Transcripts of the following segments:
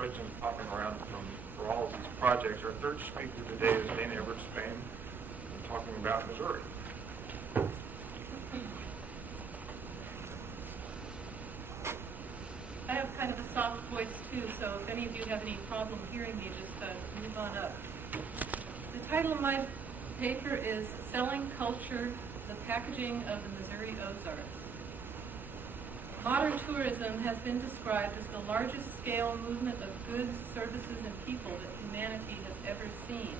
questions popping around for all of these projects. Our third speaker today is Everts-Boehm, talking about Missouri. I have kind of a soft voice too, so if any of you have any problem hearing me, just move on up. The title of my paper is Selling Culture, the Packaging of the Missouri Ozarks. Modern tourism has been described as the largest scale movement of goods, services, and people that humanity has ever seen.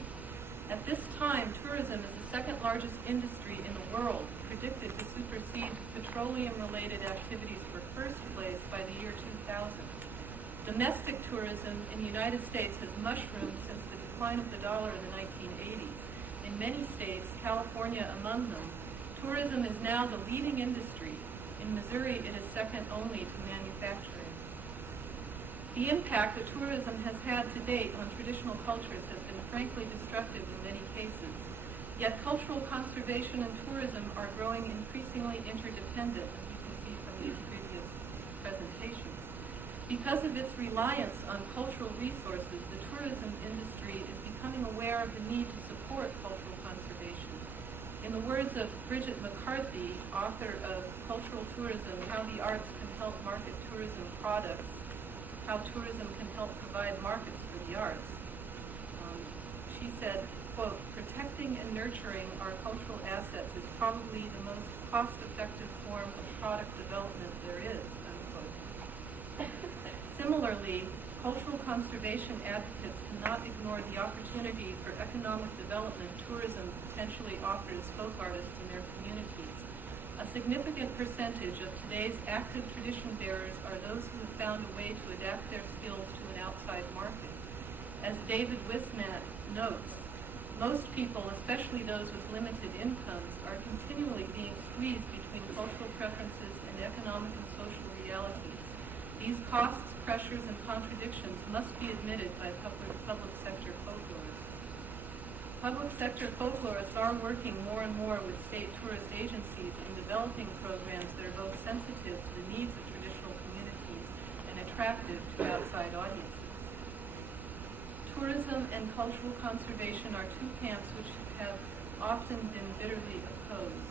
At this time, tourism is the second largest industry in the world, predicted to supersede petroleum-related activities for first place by the year 2000. Domestic tourism in the United States has mushroomed since the decline of the dollar in the 1980s. In many states, California among them, tourism is now the leading industry. In Missouri, it is second only to manufacturing. The impact that tourism has had to date on traditional cultures has been frankly destructive in many cases. Yet cultural conservation and tourism are growing increasingly interdependent, as you can see from these previous presentations. Because of its reliance on cultural resources, the tourism industry is becoming aware of the need to support cultural conservation. In the words of Bridget McCarthy, author of Cultural Tourism, How the Arts Can Help Market Tourism Products, How Tourism Can Help Provide Markets for the Arts, she said, quote, protecting and nurturing our cultural assets is probably the most cost-effective form of product development there is, unquote. Similarly, cultural conservation advocates cannot ignore the opportunity for economic development tourism potentially offers folk artists in their communities. A significant percentage of today's active tradition bearers are those who have found a way to adapt their skills to an outside market. As David Wismat notes, most people, especially those with limited incomes, are continually being squeezed between cultural preferences and economic and social realities. These costs, pressures, and contradictions must be admitted by public sector folklorists. Public sector folklorists are working more and more with state tourist agencies in developing programs that are both sensitive to the needs of traditional communities and attractive to outside audiences. Tourism and cultural conservation are two camps which have often been bitterly opposed.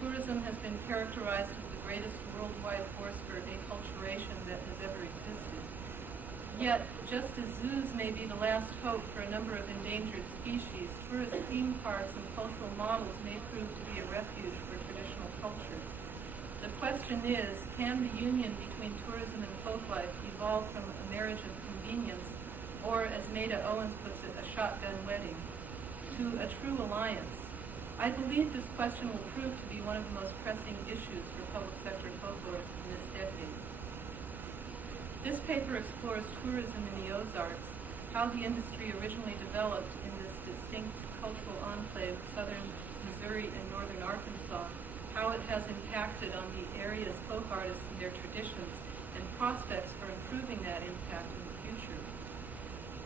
Tourism has been characterized as the greatest worldwide force for acculturation that has ever existed. Yet, just as zoos may be the last hope for a number of endangered species, tourist theme parks and cultural models may prove to be a refuge for traditional cultures. The question is, can the union between tourism and folklife evolve from a marriage of convenience, or, as Maida Owens puts it, a shotgun wedding, to a true alliance? I believe this question will prove to be one of the most pressing issues for public sector folklorists in this decade. This paper explores tourism in the Ozarks, how the industry originally developed in this distinct cultural enclave of southern Missouri and northern Arkansas, how it has impacted on the area's folk artists and their traditions, and prospects for improving that impact in the future.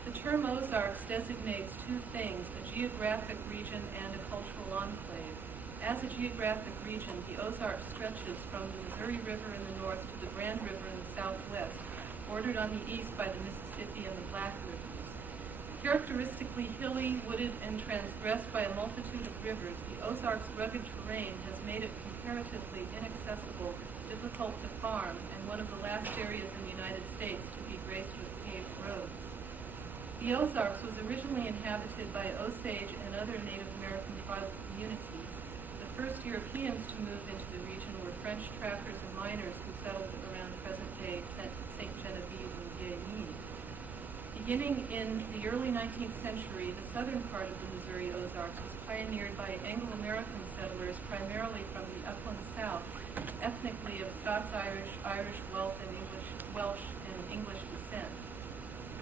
The term Ozarks designates two things, a geographic region and a cultural enclave. As a geographic region, the Ozarks stretches from the Missouri River in the north to the Grand River in the southwest, bordered on the east by the Mississippi and the Black Rivers. Characteristically hilly, wooded, and transgressed by a multitude of rivers, the Ozarks' rugged terrain has made it comparatively inaccessible, difficult to farm, and one of the last areas in the United States to be graced with paved roads. The Ozarks was originally inhabited by Osage and other Native American tribal communities. The first Europeans to move into the region were French trappers and miners who settled around present-day St. Genevieve and Vieille. Beginning in the early 19th century, the southern part of the Missouri Ozarks was pioneered by Anglo-American settlers primarily from the upland south, ethnically of Scots-Irish, Irish, Welsh, and English descent.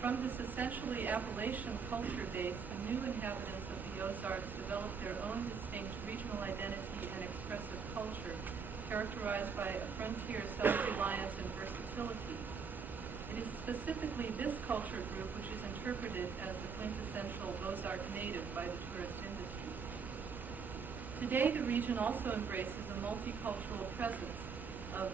From this essentially Appalachian culture base, the new inhabitants of the Ozarks developed their own distinct regional identity and expressive culture, characterized by a frontier self-reliance and versatility. It is specifically this culture group which is interpreted as the quintessential Ozark native by the tourist industry. Today, the region also embraces a multicultural presence. of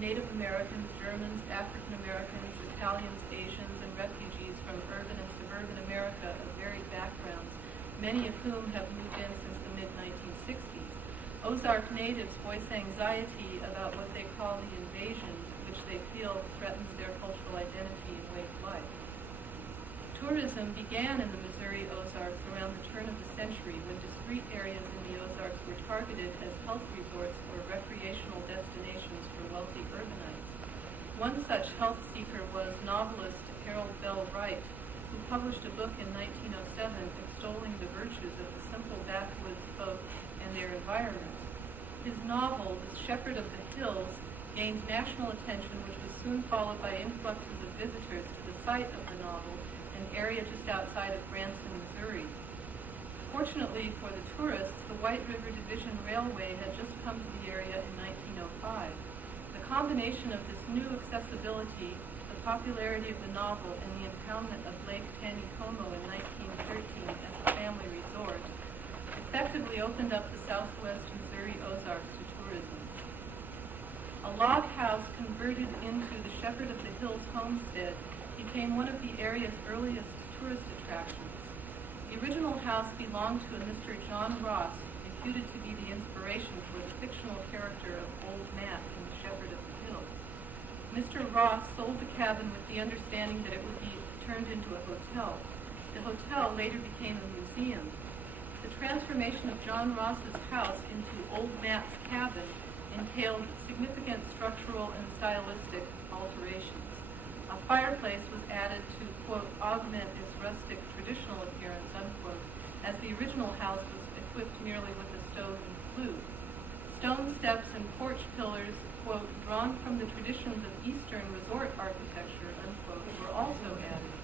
Native Americans, Germans, African Americans, Italians, Asians, and refugees from urban and suburban America of varied backgrounds, many of whom have moved in since the mid-1960s. Ozark natives voice anxiety about what they call the invasion, which they feel threatens their cultural identity and way of life. Tourism began in the Missouri Ozarks around the turn of the century when discrete areas in the Ozarks were targeted as health resorts or recreational destinations for wealthy urbanites. One such health seeker was novelist Harold Bell Wright, who published a book in 1907 extolling the virtues of the simple backwoods folk and their environment. His novel, The Shepherd of the Hills, gained national attention, which was soon followed by influxes of visitors to the site of the novel, an area just outside of Branson, Missouri. Fortunately for the tourists, the White River Division Railway had just come to the area in 1905. The combination of this new accessibility, the popularity of the novel, and the impoundment of Lake Taneycomo in 1913 as a family resort effectively opened up the southwest Missouri Ozarks to tourism. A log house converted into the Shepherd of the Hills homestead became one of the area's earliest tourist attractions. The original house belonged to a Mr. John Ross, reputed to be the inspiration for the fictional character of Old Matt in The Shepherd of the Hills. Mr. Ross sold the cabin with the understanding that it would be turned into a hotel. The hotel later became a museum. The transformation of John Ross's house into Old Matt's cabin entailed significant structural and stylistic alterations. A fireplace was added to, quote, augment its rustic traditional appearance, unquote, as the original house was equipped merely with a stove and flue. Stone steps and porch pillars, quote, drawn from the traditions of Eastern resort architecture, unquote, were also added.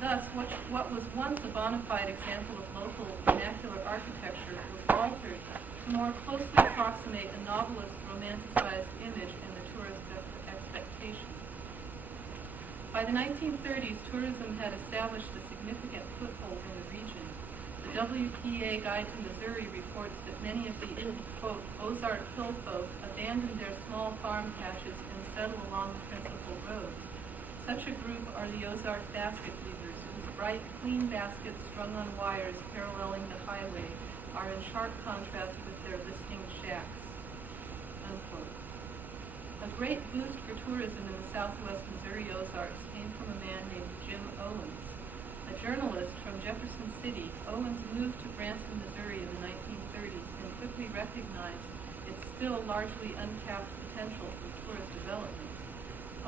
Thus, what was once a bona fide example of local vernacular architecture was altered to more closely approximate a novelist's romanticized image and the tourist's expectations. By the 1930s, tourism had established a significant foothold in the region. The WPA Guide to Missouri reports that many of the, quote, Ozark hill folk abandoned their small farm patches and settled along the principal roads. Such a group are the Ozark basket weavers, whose bright, clean baskets strung on wires paralleling the highway are in sharp contrast with their listing shacks, unquote. A great boost for tourism in the southwest Missouri Ozarks came from a man named Jim Owens. A journalist from Jefferson City, Owens moved to Branson, Missouri in the 1930s and quickly recognized its still largely untapped potential for tourist development.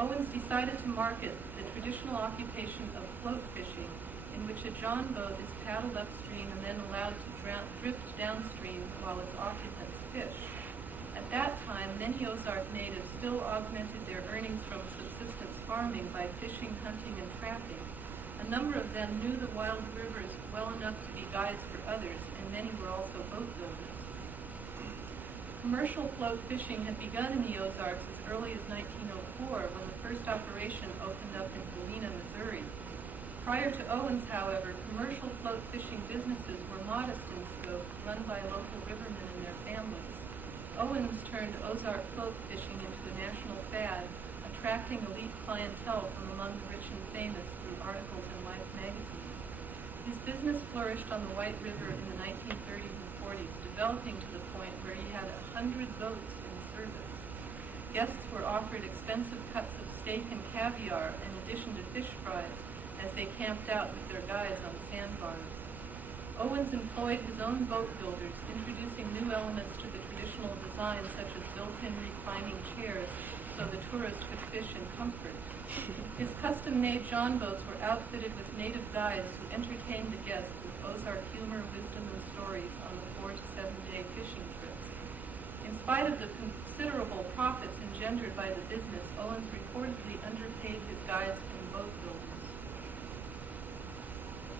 Owens decided to market the traditional occupation of float fishing, in which a john boat is paddled upstream and then allowed to drift downstream while its occupants fish. At that time, many Ozark natives still augmented their earnings from subsistence farming by fishing, hunting, and trapping. A number of them knew the wild rivers well enough to be guides for others, and many were also boat builders. Commercial float fishing had begun in the Ozarks as early as 1904, when the first operation opened up in Galena, Missouri. Prior to Owens, however, commercial float fishing businesses were modest in scope, run by local rivermen and their families. Owens turned Ozark float fishing into a national fad, attracting elite clientele from among the rich and famous through articles in Life magazine. His business flourished on the White River in the 1930s and 40s, developing to the point where he had 100 boats in service. Guests were offered expensive cuts of steak and caviar in addition to fish fries as they camped out with their guides on sandbars. Owens employed his own boat builders, introducing new elements to the traditional design, such as built-in reclining chairs, so the tourist could fish in comfort. His custom-made john boats were outfitted with native guides who entertained the guests with Ozark humor, wisdom, and stories on the 4 to 7 day fishing trip. In spite of the considerable profits engendered by the business, Owens reportedly underpaid his guides and boat builders.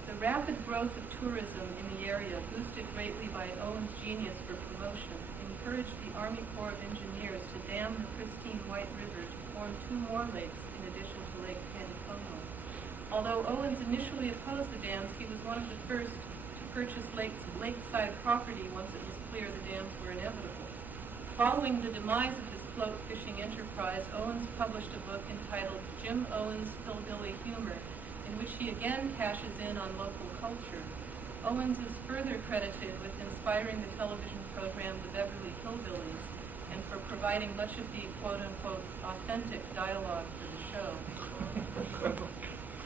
The rapid growth of tourism in the area, boosted greatly by Owens' genius for promotion, encouraged the Army Corps of Engineers to dam the pristine White River to form 2 more lakes in addition to Lake Taneycomo. Although Owens initially opposed the dams, he was one of the first to purchase lakeside property once it was clear the dams were inevitable. Following the demise of his float fishing enterprise, Owens published a book entitled Jim Owens' Hillbilly Humor, in which he again cashes in on local culture. Owens is further credited with inspiring the television program The Beverly Hillbillies and for providing much of the quote-unquote authentic dialogue for the show.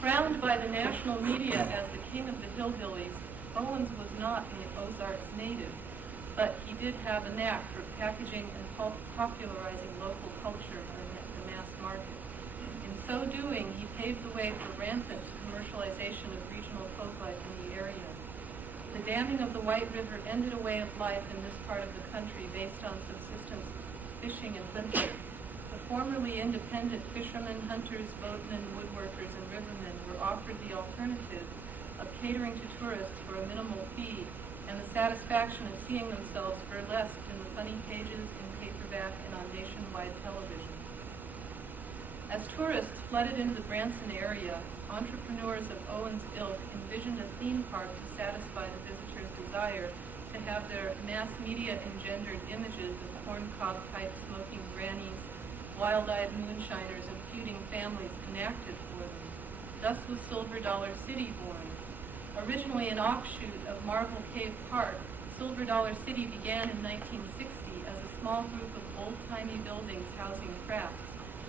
Crowned by the national media as the king of the hillbillies, Owens was not an Ozarks native, but he did have a knack for packaging and popularizing local culture for the mass market. In so doing, he paved the way for rampant commercialization of regional folklife in the area. The damming of the White River ended a way of life in this part of the country based on subsistence fishing and hunting. The formerly independent fishermen, hunters, boatmen, woodworkers, and rivermen were offered the alternative of catering to tourists for a minimal fee and the satisfaction of seeing themselves burlesqued in the funny pages, in paperback, and on nationwide television. As tourists flooded into the Branson area, entrepreneurs of Owens' ilk envisioned a theme park to satisfy the visitors' desire to have their mass media-engendered images of corncob pipe-smoking grannies, wild-eyed moonshiners, and feuding families enacted for them. Thus was Silver Dollar City born. Originally an offshoot of Marble Cave Park, Silver Dollar City began in 1960 as a small group of old-timey buildings housing crafts,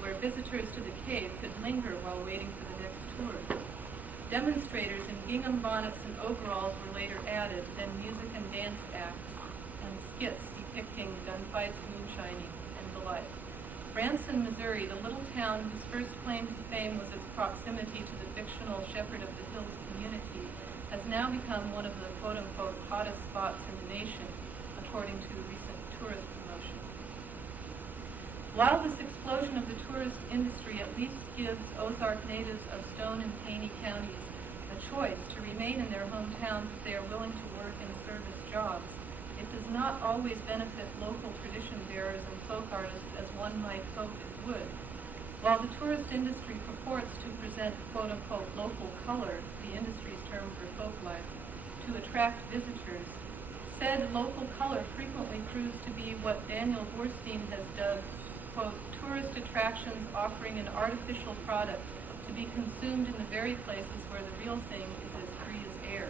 where visitors to the cave could linger while waiting for the next tour. Demonstrators in gingham bonnets and overalls were later added, then music and dance acts, and skits depicting gunfights, moonshining, and the like. Branson, Missouri, the little town whose first claim to fame was its proximity to the fictional Shepherd of the Hills community, has now become one of the quote-unquote hottest spots in the nation, according to recent tourist promotion. While this explosion of the tourist industry at least gives Ozark natives of Stone and Taney counties a choice to remain in their hometowns if they are willing to work in service jobs, it does not always benefit local tradition bearers and folk artists as one might hope it would. While the tourist industry purports to present quote-unquote local color, the industry's term for folklife, to attract visitors, said local color frequently proves to be what Daniel Borstein has dubbed, quote, tourist attractions offering an artificial product to be consumed in the very places where the real thing is as free as air.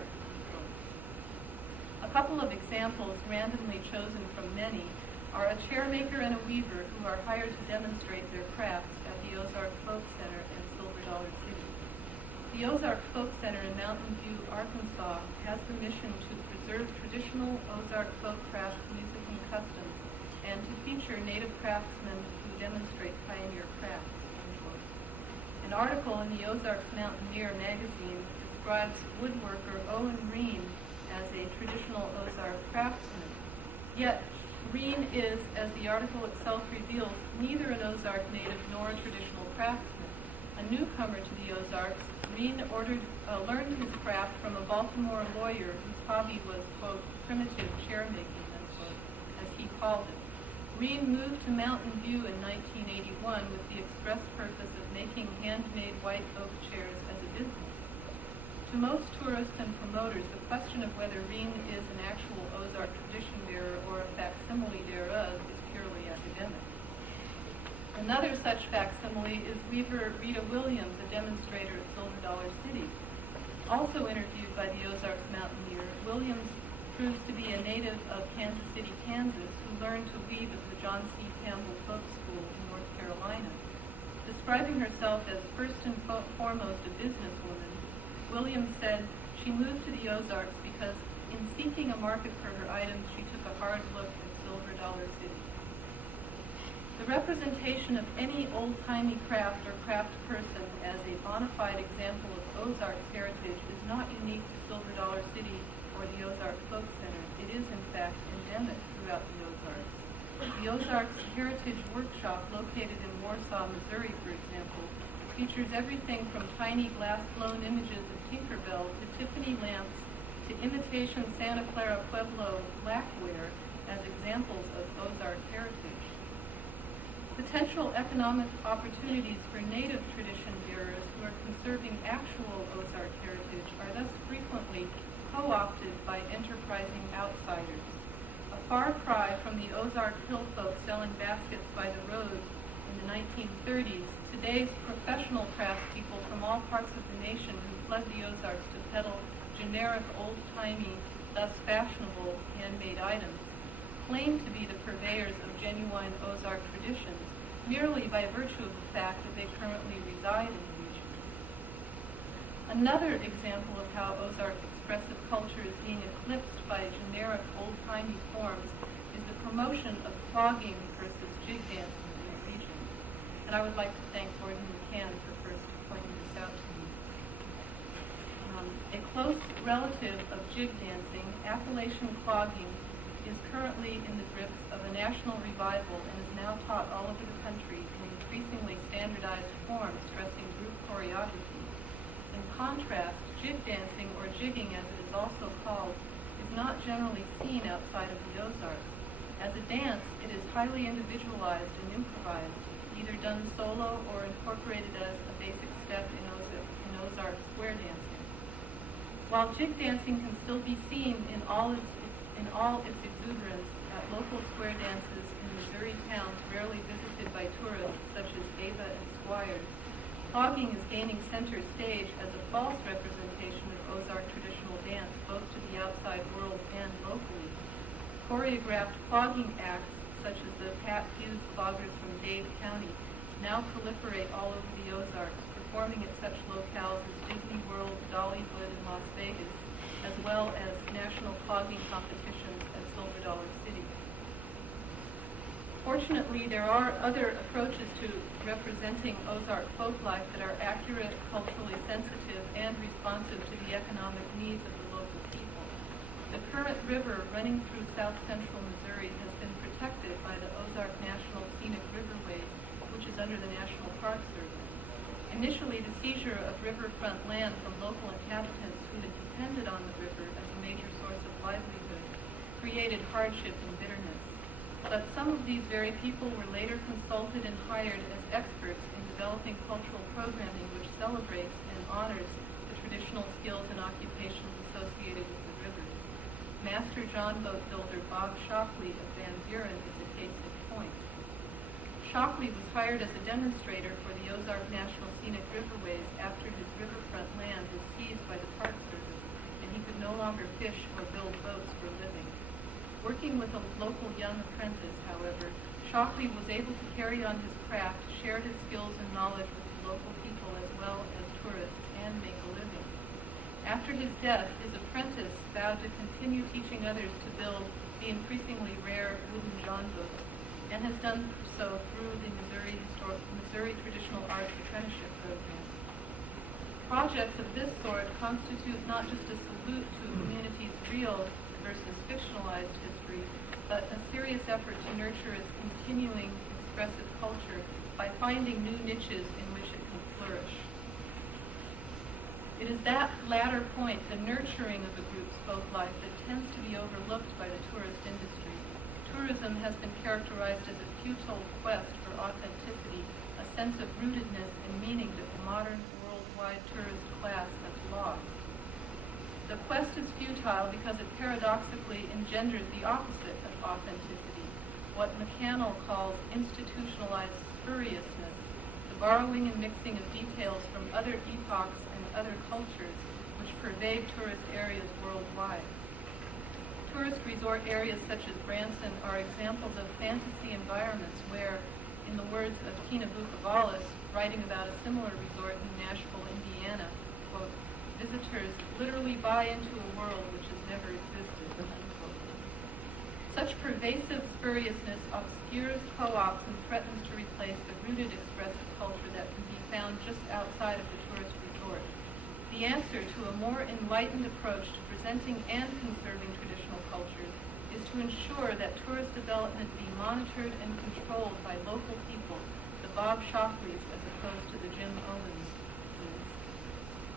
A couple of examples, randomly chosen from many, are a chairmaker and a weaver who are hired to demonstrate their crafts at the Ozark Folk Center in Silver Dollar City. The Ozark Folk Center in Mountain View, Arkansas, has the mission to preserve traditional Ozark folk crafts, music, and customs, and to feature native craftsmen who demonstrate pioneer crafts. An article in the Ozarks Mountaineer magazine describes woodworker Owen Reen as a traditional Ozark craftsman. Yet, Reen is, as the article itself reveals, neither an Ozark native nor a traditional craftsman. A newcomer to the Ozarks, Reen learned his craft from a Baltimore lawyer whose hobby was, quote, primitive chair-making, unquote, as he called it. Reen moved to Mountain View in 1981 with the express purpose of making handmade white oak chairs as a business. To most tourists and promoters, the question of whether Reen is an actual Ozark tradition bearer or a facsimile thereof is purely academic. Another such facsimile is weaver Rita Williams, a demonstrator at Silver Dollar City. Also interviewed by the Ozarks Mountaineer, Williams proves to be a native of Kansas City, Kansas, who learned to weave at the John C. Campbell Folk School in North Carolina. Describing herself as first and foremost a businesswoman, Williams said she moved to the Ozarks because in seeking a market for her items, she took a hard look at Silver Dollar City. The representation of any old-timey craft or craft person as a bona fide example of Ozarks heritage is not unique to Silver Dollar City or the Ozark Folk Center. It is, in fact, endemic throughout the Ozarks. The Ozarks Heritage Workshop, located in Warsaw, Missouri, for example, features everything from tiny glass-blown images of Tinkerbell to Tiffany lamps to imitation Santa Clara Pueblo lacquerware as examples of Ozark heritage. Potential economic opportunities for native tradition bearers who are conserving actual Ozark heritage are thus frequently co-opted by enterprising outsiders. A far cry from the Ozark hill folk selling baskets by the road in the 1930s, today's professional craftspeople from all parts of the nation who flood the Ozarks to peddle generic, old-timey, thus fashionable handmade items claim to be the purveyors of genuine Ozark traditions merely by virtue of the fact that they currently reside in the region. Another example of how Ozark expressive culture is being eclipsed by generic, old-timey forms is the promotion of clogging versus jig dancing in the region. And I would like to thank Gordon McCann for first pointing this out to me. A close relative of jig dancing, Appalachian clogging, is currently in the grips of a national revival and is now taught all over the country in increasingly standardized forms stressing group choreography. In contrast, jig dancing, or jigging as it is also called, is not generally seen outside of the Ozarks. As a dance, it is highly individualized and improvised, either done solo or incorporated as a basic step in Ozark square dancing. While jig dancing can still be seen in all its exuberance at local square dances in Missouri towns rarely visited by tourists such as Ava and Squires, clogging is gaining center stage as a false representation of Ozark traditional dance both to the outside world and locally. Choreographed clogging acts such as the Pat Hughes cloggers from Dade County now proliferate all over the Ozarks, performing at such locales as Disney World, Dollywood, and Las Vegas, as well as national clogging competitions at Silver Dollar City. Fortunately, there are other approaches to representing Ozark folklife that are accurate, culturally sensitive, and responsive to the economic needs of the local people. The current river running through south central Missouri has been protected by the Ozark National Scenic Riverways, which is under the National Park Service. Initially, the seizure of riverfront land from local inhabitants who had depended on the river as a major source of livelihood created hardship and bitterness. But some of these very people were later consulted and hired as experts in developing cultural programming which celebrates and honors the traditional skills and occupations associated with the river. Master John boat builder Bob Shockley of Van Buren is a case in point. Shockley was hired as a demonstrator for the Ozark National Scenic Riverways after his riverfront land was seized by the Park Service and he could no longer fish or build boats for a living. Working with a local young apprentice, however, Shockley was able to carry on his craft, share his skills and knowledge with the local people as well as tourists, and make a living. After his death, his apprentice vowed to continue teaching others to build the increasingly rare wooden John boats, and has done so through the Missouri Traditional Arts Apprenticeship Program. Projects of this sort constitute not just a salute to a community's real versus fictionalized history, but a serious effort to nurture its continuing expressive culture by finding new niches in which it can flourish. It is that latter point, the nurturing of a group's folklife, that tends to be overlooked by the tourist industry. Tourism has been characterized as a futile quest for authenticity, a sense of rootedness and meaning that the modern worldwide tourist class has lost. The quest is futile because it paradoxically engenders the opposite of authenticity, what McCann calls institutionalized spuriousness, the borrowing and mixing of details from other epochs and other cultures which pervade tourist areas worldwide. Tourist resort areas such as Branson are examples of fantasy environments where, in the words of Tina Bukovalis, writing about a similar resort in Nashville, Indiana, quote, visitors literally buy into a world which has never existed, unquote. Such pervasive spuriousness obscures co-ops and threatens to replace the rooted expressive culture that can be found just outside of the tourist resort. The answer to a more enlightened approach to presenting and conserving traditional cultures is to ensure that tourist development be monitored and controlled by local people, the Bob Shockleys as opposed to the Jim Owens,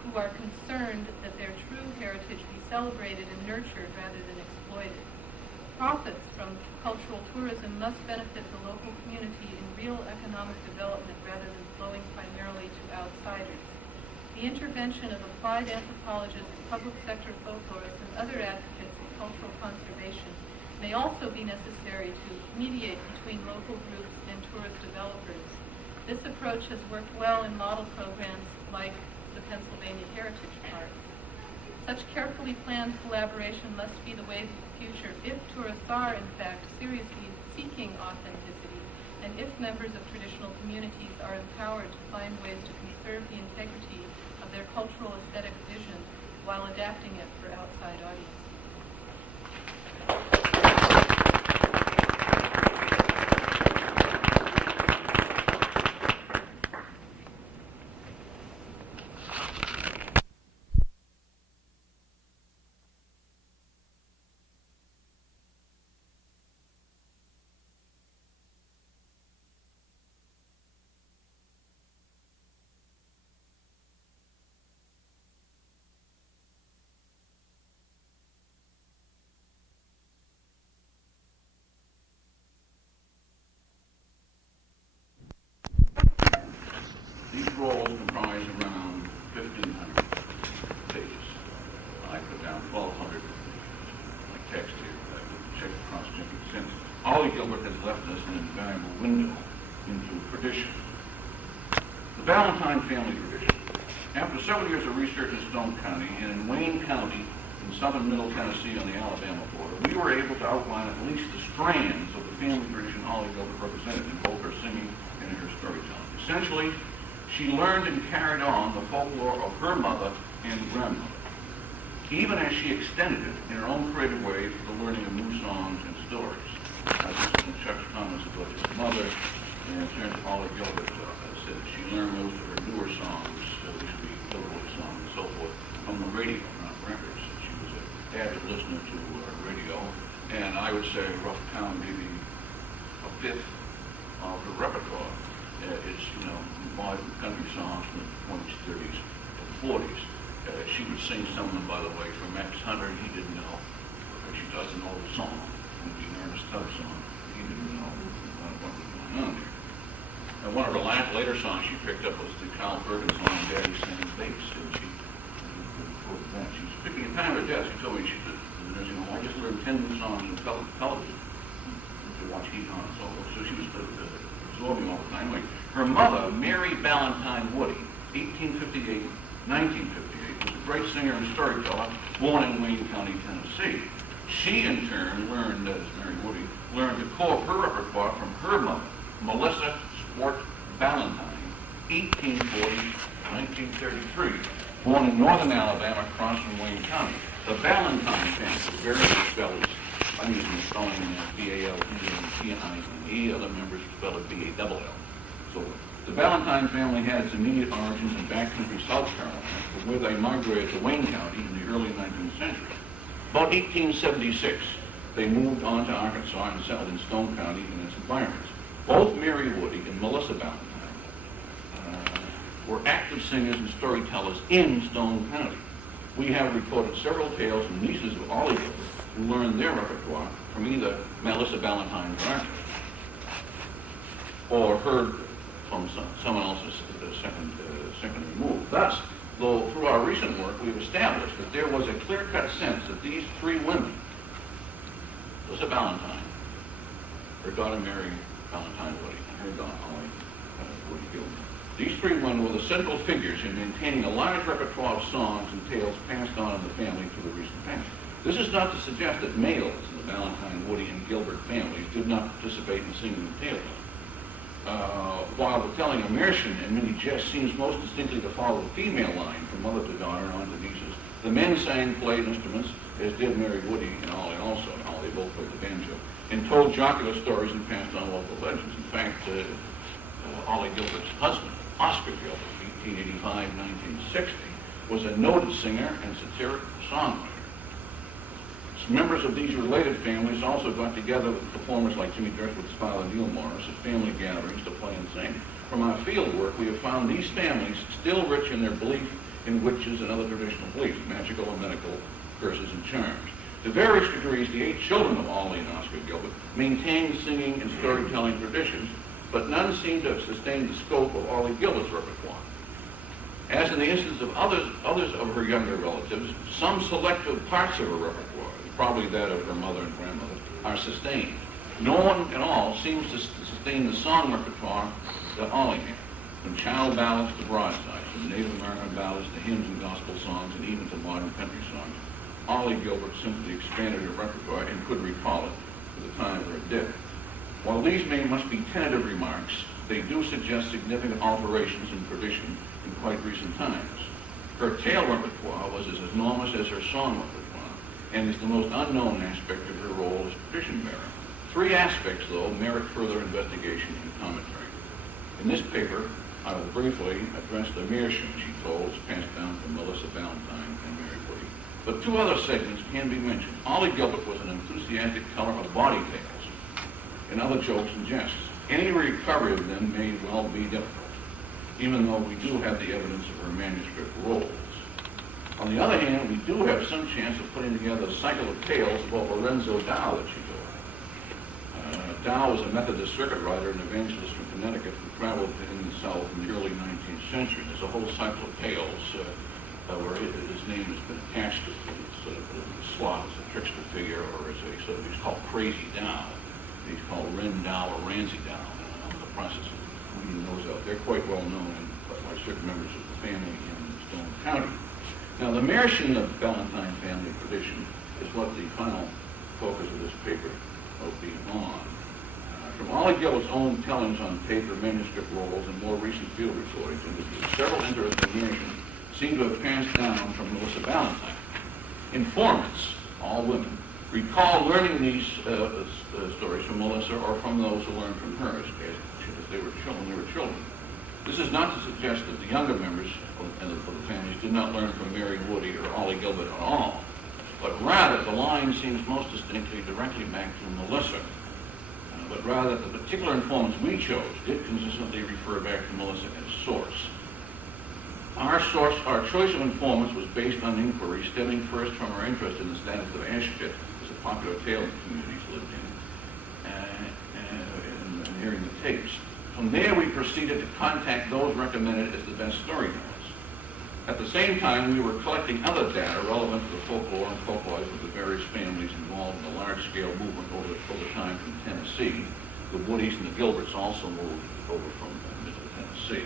who are concerned that their true heritage be celebrated and nurtured rather than exploited. Profits from cultural tourism must benefit the local community in real economic development rather than flowing primarily to outsiders. The intervention of applied anthropologists, public sector folklorists, and other advocates of cultural conservation may also be necessary to mediate between local groups and tourist developers. This approach has worked well in model programs like the Pennsylvania Heritage Park. Such carefully planned collaboration must be the way of the future if tourists are, in fact, seriously seeking authenticity, and if members of traditional communities are empowered to find ways to conserve the integrity of their cultural aesthetic vision while adapting it for outside audiences. These rolls comprise around 1,500 pages. I put down 1,200 like text here that I would check cross-checking since Ollie Gilbert has left us an invaluable window into tradition. The Balentine family tradition. After several years of research in Stone County and in Wayne County in southern Middle Tennessee on the Alabama border, we were able to outline at least the strands of the family tradition Ollie Gilbert represented in both her singing and in her storytelling. Essentially, she learned and carried on the folklore of her mother and grandmother, even as she extended it in her own creative way to the learning of new songs and stories. As Chuck's comments about his mother, and in terms of Ollie Gilbert said that she learned most of her newer songs, which would be hillbilly songs and so forth, from the radio, not records. She was an avid listener to radio, and I would say rough count maybe a fifth of her repertoire is, modern country songs from the 20s, 30s, and 40s. She would sing someone, by the way, from Max Hunter, he didn't know, because she doesn't know the song. It would be an Ernest Tubb song. He didn't know what was going on there. And one of her later songs she picked up was the Carl Bergen song, Daddy Sang Bass, and she recorded that. She was picking a time of her death. She told me she did, I just learned 10 new songs in television to watch Heat on and so forth. So she was absorbing all the time. Her mother, Mary Balentine Woody, 1858, 1958, was a great singer and storyteller, born in Wayne County, Tennessee. She, in turn, learned, as Mary Woody, learned the core of her repertoire from her mother, Melissa Sport Balentine, 1840, 1933, born in northern Alabama, across from Wayne County. The Balentine family, various spellers, I'm using the spelling B-A-L-E-N-T-I-N-E, other members spell it B-A-L-L. So the Balentine family had its immediate origins in backcountry South Carolina, where they migrated to Wayne County in the early 19th century. About 1876, they moved on to Arkansas and settled in Stone County and its environs. Both Mary Woody and Melissa Balentine were active singers and storytellers in Stone County. We have recorded several tales from nieces of Ollie Gilbert who learned their repertoire from either Melissa Balentine's archive or heard from someone else's second remove. Thus, though through our recent work we've established that there was a clear-cut sense that these three women, Melissa Balentine, her daughter Mary Balentine Woody, and her daughter Ollie Woody Gilbert, these three women were the central figures in maintaining a large repertoire of songs and tales passed on in the family to the recent past. This is not to suggest that males in the Balentine, Woody, and Gilbert families did not participate in singing and tale telling. While the telling of Mershin and many jests seems most distinctly to follow the female line from mother to daughter and on to nieces, the men sang, played instruments, as did Mary Woody and Ollie also. And Ollie both played the banjo, and told jocular stories and passed on local legends. In fact, Ollie Gilbert's husband, Oscar Gilbert, 1885-1960, was a noted singer and satiric songwriter. Members of these related families also got together with performers like Jimmy Driftwood's father, Neil Morris, at family gatherings to play and sing. From our field work, we have found these families still rich in their belief in witches and other traditional beliefs, magical and medical curses and charms. To various degrees, the 8 children of Ollie and Oscar Gilbert maintained singing and storytelling traditions, but none seem to have sustained the scope of Ollie Gilbert's repertoire. As in the instance of others of her younger relatives, some selective parts of her repertoire, probably that of her mother and grandmother, are sustained. No one at all seems to sustain the song repertoire that Ollie had. From child ballads to broadsides, from Native American ballads to hymns and gospel songs, and even to modern country songs, Ollie Gilbert simply expanded her repertoire and could recall it for the time where it did. While these must be tentative remarks, they do suggest significant alterations in tradition in quite recent times. Her tale repertoire was as enormous as her song repertoire, and is the most unknown aspect of her role as tradition bearer. Three aspects, though, merit further investigation and commentary. In this paper, I will briefly address the meerschaum she told, passed down from Melissa Balentine and Mary Woody. But two other segments can be mentioned. Ollie Gilbert was an enthusiastic teller of body tales and other jokes and jests. Any recovery of them may well be difficult, even though we do have the evidence of her manuscript rolls. On the other hand, we do have some chance of putting together a cycle of tales about Lorenzo Dow that she told. Dow was a Methodist circuit rider and evangelist from Connecticut who traveled in the South in the early 19th century. There's a whole cycle of tales where his name has been attached to sort of the slot as a trickster figure, or as a sort of, he's called Crazy Dow. He's called Ren Dow or Ramsey Dow. I'm in the process of weeding those out. They're quite well known by certain members of the family in Stone County. Now, the meerschaum of Balentine family tradition is what the final focus of this paper will be on. From Ollie Gilbert's own tellings on paper, manuscript rolls, and more recent field recordings interviews, several interesting meerschaum seem to have passed down from Melissa Balentine. Informants, all women, recall learning these stories from Melissa or from those who learned from her as they were children. This is not to suggest that the younger members of the families did not learn from Mary Woody or Ollie Gilbert at all, but rather the line seems most distinctly directly back to Melissa. But rather the particular informants we chose did consistently refer back to Melissa as source. Our choice of informants was based on inquiry stemming first from our interest in the status of Ashpit as a popular tale the communities lived in, and hearing the tapes. From there we proceeded to contact those recommended as the best storytellers. At the same time, we were collecting other data relevant to the folklore and folklife of the various families involved in the large-scale movement over time from Tennessee. The Woodies and the Gilberts also moved over from Middle Tennessee.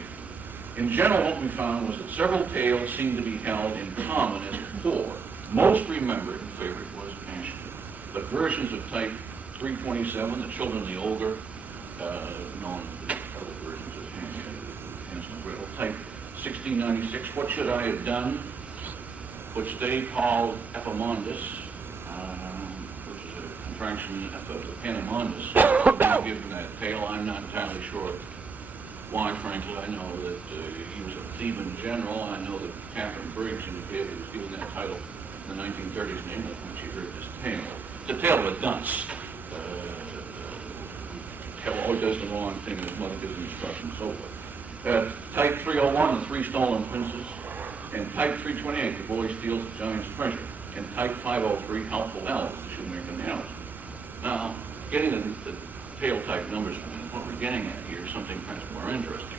In general, what we found was that several tales seemed to be held in common as a core. Most remembered and favorite was Ashford, but versions of type 327, The Children of the Ogre, known as the other versions of Hansel and Gretel, type 1696, What Should I Have Done, which they called Epaminondas, which is a contraction of Epaminondas. I'll give him that tale. I'm not entirely sure why, frankly. I know that he was a Theban general. I know that Catherine Briggs indicated he was given that title in the 1930s in England when she heard this tale. It's a tale of a dunce. Always does the wrong thing, and his mother gives him instructions, and so forth. Type 301, The Three Stolen Princes, and type 328, The Boy Steals the Giant's Treasure, and type 503, Helpful Elves, The Shoemaker and the Elves. Now, getting the tale type numbers, what we're getting at here is something perhaps more interesting.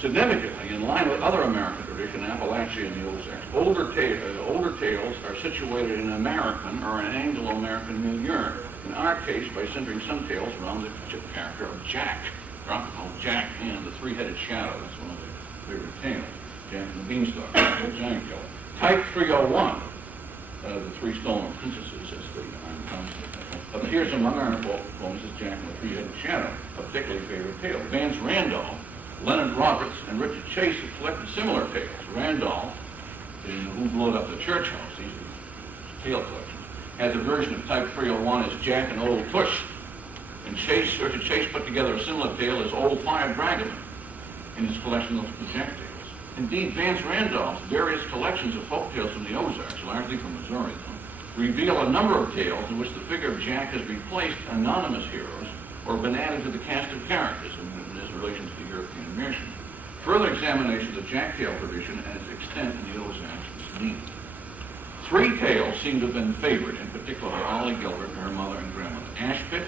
Significantly, in line with other American tradition, Appalachia and the Ozarks, older tales are situated in an American or an Anglo-American milieu. In our case, by centering some tales around the character of Jack, Jack and the Three-Headed Shadow. That's one of the favorite tales. Jack and the Beanstalk, the Giant Killer. Type 301, The Three Stolen Princesses, as the appears among our poems as Jack and the Three-Headed Shadow, a particularly favorite tale. Vance Randolph, Leonard Roberts, and Richard Chase have collected similar tales. Randolph, in Who Blew Up the Church House, these are tale collections, had the version of type 301 as Jack and Old Tush. And Richard Chase put together a similar tale as Old Fire Dragoman in his collection of the Jack tales. Indeed, Vance Randolph's various collections of folk tales from the Ozarks, largely from Missouri, reveal a number of tales in which the figure of Jack has replaced anonymous heroes or been added to the cast of characters in his relation to the European mission. Further examination of the Jack tale tradition and its extent in the Ozarks is needed. Three tales seem to have been favored, in particular by Ollie Gilbert and her mother and grandmother. Ashpit,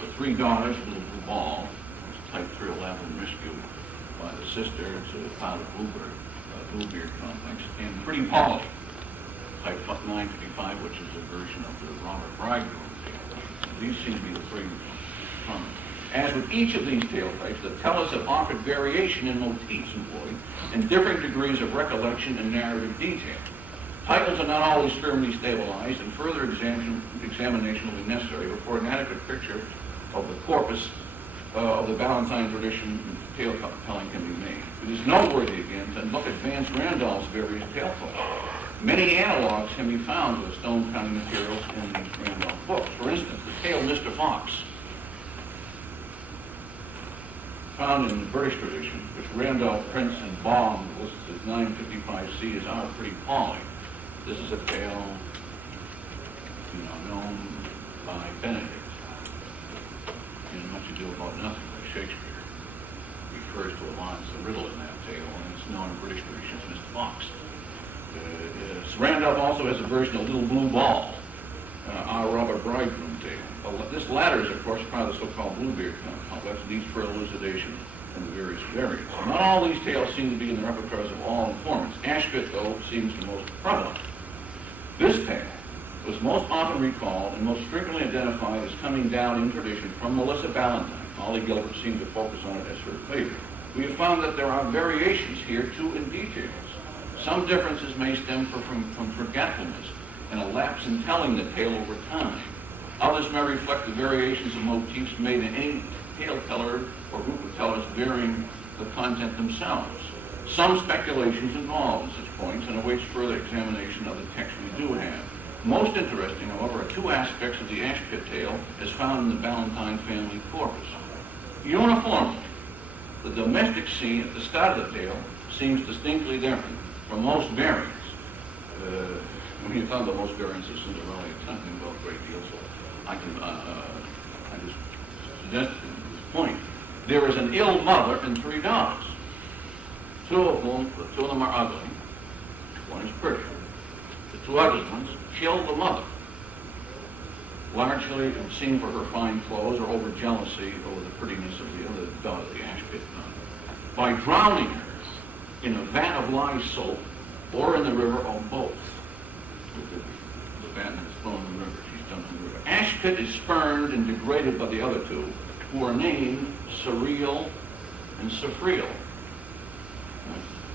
The Three Daughters, Little Blue Ball, was type 311, rescued by the sister. It's a pilot Bluebeard complex. And Pretty Polly, type 955, which is a version of the Robert Bridegroom tale. These seem to be the three common. As with each of these tale types, the tellers have offered variation in motifs employed and differing degrees of recollection and narrative detail. Titles are not always firmly stabilized, and further examination will be necessary before an adequate picture of the corpus of the Balentine tradition tale telling can be made. It is noteworthy, again, to look at Vance Randolph's various tale poems. Many analogs can be found to the stone counting materials in these Randolph books. For instance, the tale Mr. Fox, found in the British tradition, which Randolph prints in Boehm lists as 955C, is out pretty appalling. This is a tale, known by Benedict in Much Ado About Nothing by Shakespeare. Refers to a line, it's a riddle in that tale, and it's known in British tradition as Mr. Fox. Randolph also has a version of Little Blue Ball, our Robert Bridegroom tale. This latter is, of course, part of the so-called Bluebeard complex, needs for elucidation in the various variants. Not all these tales seem to be in the repertoires of all informants. Ashpit, though, seems the most prevalent. This tale was most often recalled and most frequently identified as coming down in tradition from Melissa Balentine. Ollie Gilbert seemed to focus on it as her favorite. We have found that there are variations here, too, in details. Some differences may stem from forgetfulness and a lapse in telling the tale over time. Others may reflect the variations of motifs made in any tale teller or group of tellers varying the content themselves. Some speculations involved at such points and awaits further examination of the text we do have. Most interesting, however, are two aspects of the Ashpit tale as found in the Balentine family corpus. Uniformly, the domestic scene at the start of the tale seems distinctly different from most variants. When you found the most variants of Cinderella, you're talking about a great deal, so I just suggest at this point. There is an ill mother and three daughters. Two of them are ugly. One is pretty. The two ugly ones kill the mother, largely it would seem for her fine clothes or over jealousy over the prettiness of the other daughter, the Ashpit daughter, by drowning her in a vat of lye soap or in the river or both. The vat is thrown in the river. She's dumped in the river. Ashpit is spurned and degraded by the other two, who are named Surreal and Safriel.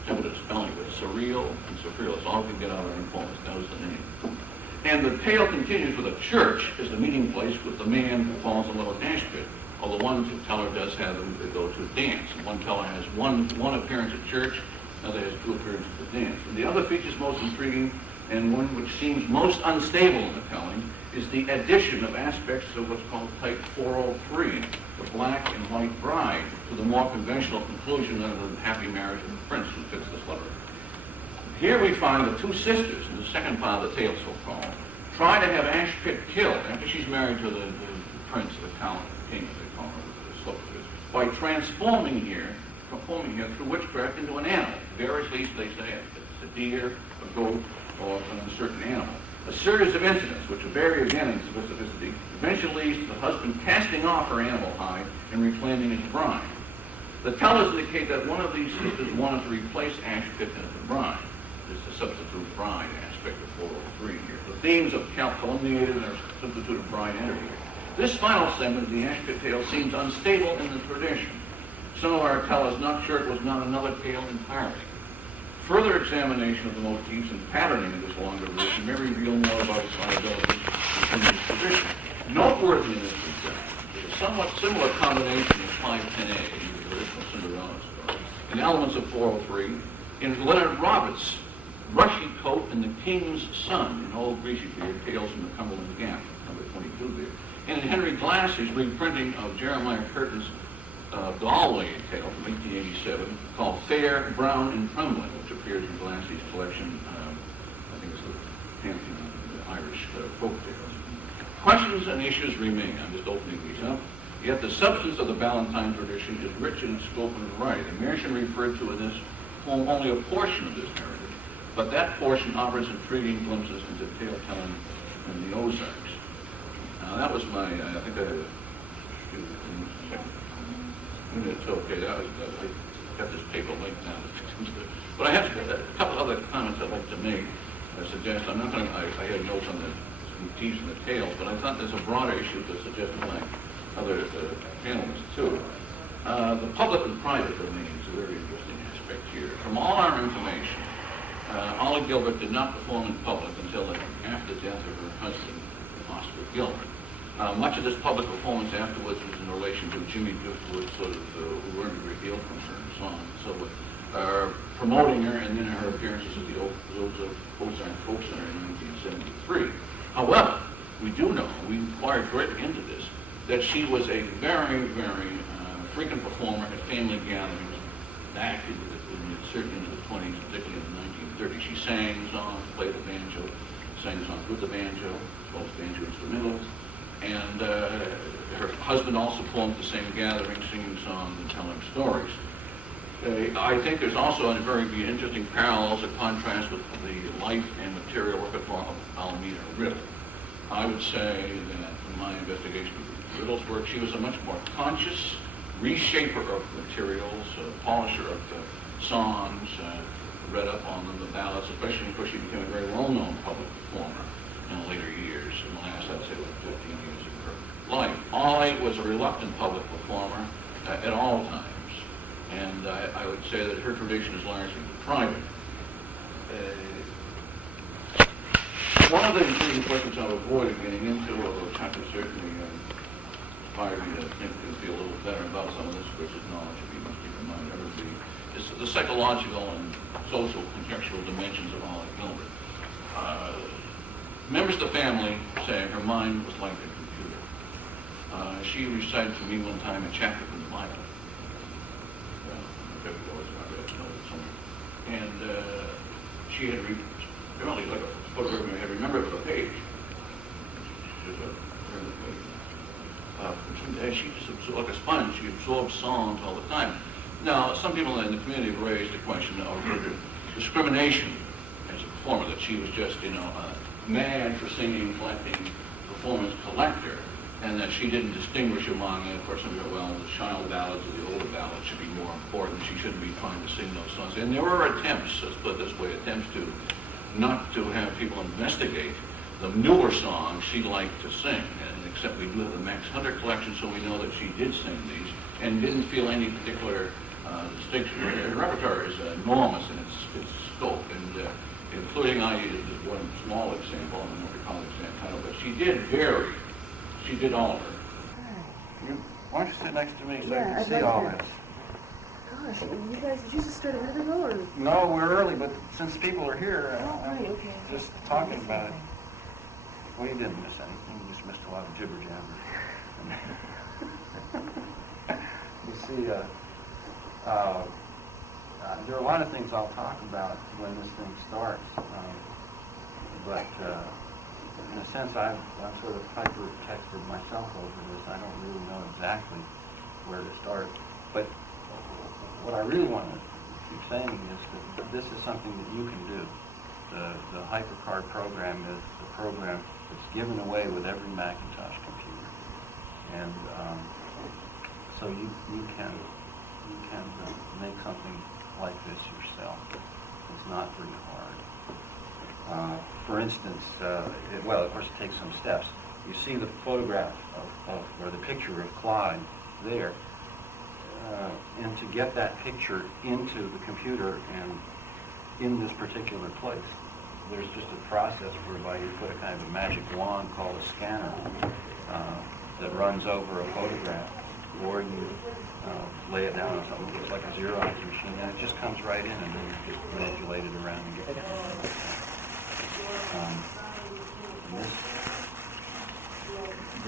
Tell me the spelling of it. Surreal and Safriel. That's all we can get out of our informants. That was the name. And the tale continues with a church as the meeting place with the man who falls in love with Ashpit. Although one teller does have them to go to a dance. And one teller has one appearance at church, another has two appearances at the dance. And the other features most intriguing, and one which seems most unstable in the telling, is the addition of aspects of what's called type 403, the black and white bride, to the more conventional conclusion of the happy marriage of the prince who fits this letter. Here we find the two sisters, in the second part of the tale so-called, try to have Ashpit killed after she's married to the prince, the count, the king, as they call her, the slopers, by transforming here through witchcraft into an animal. Variously, they say it's a deer, a goat, or an uncertain animal. A series of incidents, which vary again in specificity, eventually leads to the husband casting off her animal hide and reclaiming his bride. The tellers indicate that one of these sisters wanted to replace Ashpit as the bride. This is the substitute bride aspect of 403 here. The themes of calumniated and substituted bride enter here. This final segment of the Ashpit tale seems unstable in the tradition. Some of our tellers not sure it was not another tale entirely. Further examination of the motifs and patterning of this longer version may reveal more about its viability in this tradition. Noteworthy in this regard is a somewhat similar combination of 510A, the original Cinderella story, and elements of 403 in Leonard Roberts' Rushy Coat and the King's Son, in Old Greasy Beard, Tales from the Cumberland Gap, number 22 there. And in Henry Glass's reprinting of Jeremiah Curtin's Galway tale from 1887 called Fair, Brown, and Trembling, which appears in Glass's collection, I think it's the Pantheon of the Irish folk tales. Questions and issues remain. I'm just opening these up. Yet the substance of the Balentine tradition is rich in scope and variety. The Mersenne referred to in this form only a portion of this narrative, but that portion offers intriguing glimpses into tale-telling in the Ozarks. Now that was my, I think I had a it's okay, I got this paper linked now. But I have a couple other comments I'd like to make. I suggest, I'm not going to, I had notes on the teasing the tales, but I thought there's a broader issue that's suggested by other panelists too. The public and private domain is a very interesting aspect here. From all our information, Ollie Gilbert did not perform in public until after the death of her husband, Oscar Gilbert. Much of this public performance afterwards was in relation to Jimmy Driftwood, sort of, who learned a great deal from her and so on and so forth. Promoting her and then her appearances at the Ozarks Folk Center in 1973. However, we do know, we inquired greatly into this, that she was a very, very frequent performer at family gatherings back certainly into the 20s, particularly in the 1930s. She sang songs, played the banjo, sang songs with the banjo, as well as banjo instrumentals. And her husband also performed at the same gathering, singing songs and telling stories. I think there's also a very interesting parallels or contrast with the life and material repertoire of Alameda Riddle. I would say that in my investigation of Riddle's work, she was a much more conscious reshaper of materials, polisher of songs, read up on them, the ballads, especially because she became a very well-known public performer in the later years, in the last, I'd say, 15 years of her life. Ollie was a reluctant public performer at all times. And I would say that her tradition is largely private. One of the intriguing questions I've avoided getting into, although it has certainly inspired me to think and feel a little better about some of this, which is knowledge that we must keep in mind everybody, is the psychological and social contextual dimensions of Ollie Gilbert. Members of the family say her mind was like a computer. She recited for me one time a chapter from the Bible. And she had apparently like a photograph I had remembered of a page. She just absorbed, like a sponge, she absorbed songs all the time. Now, some people in the community have raised the question of her discrimination as a performer, that she was just, mad for singing, collecting, performance collector, and that she didn't distinguish among, of course, the child ballads or the older ballads should be more important. She shouldn't be trying to sing those songs. And there were attempts, let's put it this way, attempts to not to have people investigate the newer songs she liked to sing. And except we do have the Max Hunter collection, so we know that she did sing these and didn't feel any particular distinction. Her repertoire is enormous in its scope, and including, I used one small example, I don't know if you call it that title, but she did vary. She did alter. Why don't you sit next to me so you can see all this? Gosh, you guys, did you just start a minute ago, or? No, we're early, but since people are here, right, okay. Just talking about it. Well, you didn't miss anything. You just missed a lot of jibber jabber. You see, there are a lot of things I'll talk about when this thing starts, but in a sense, I've sort of hyper-texted myself over this. I don't really know exactly where to start. But what I really want to keep saying is that this is something that you can do. The HyperCard program is the program that's given away with every Macintosh computer. And so you can make something like this yourself. It's not very hard. For instance, of course it takes some steps. You see the photograph or the picture of Clyde there. And to get that picture into the computer and in this particular place, there's just a process whereby you put a kind of a magic wand called a scanner that runs over a photograph, or you lay it down on something that looks like a Xerox machine, and it just comes right in, and then you just manipulate it around and get it.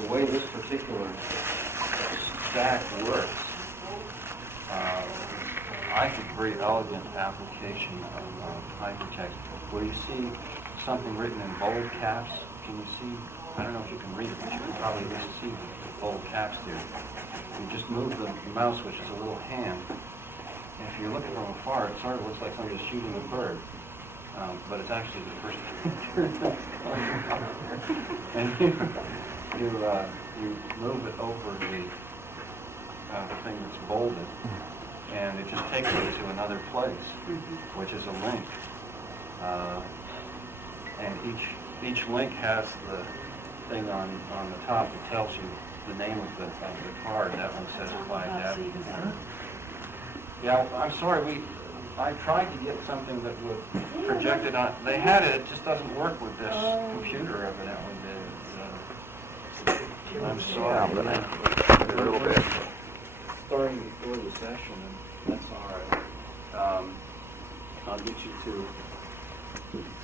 The way this particular stack works, I think a very elegant application of hypertext, where you see something written in bold caps. Can you see? I don't know if you can read it, but you can probably at least see the bold caps there. You just move the mouse, which is a little hand. And if you look at it from afar, it sort of looks like somebody's shooting a bird. But it's actually the first picture. And you move it over the thing that's bolded, and it just takes you to another place, which is a link. And each link has the thing on the top that tells you the name of the card. That one says Clyde Avenue. Yeah, I'm sorry, I tried to get something that would project it on. They had it, it just doesn't work with this computer evidently. I'm sorry. A little bit. Starting before the session, and that's all right. I'll get you to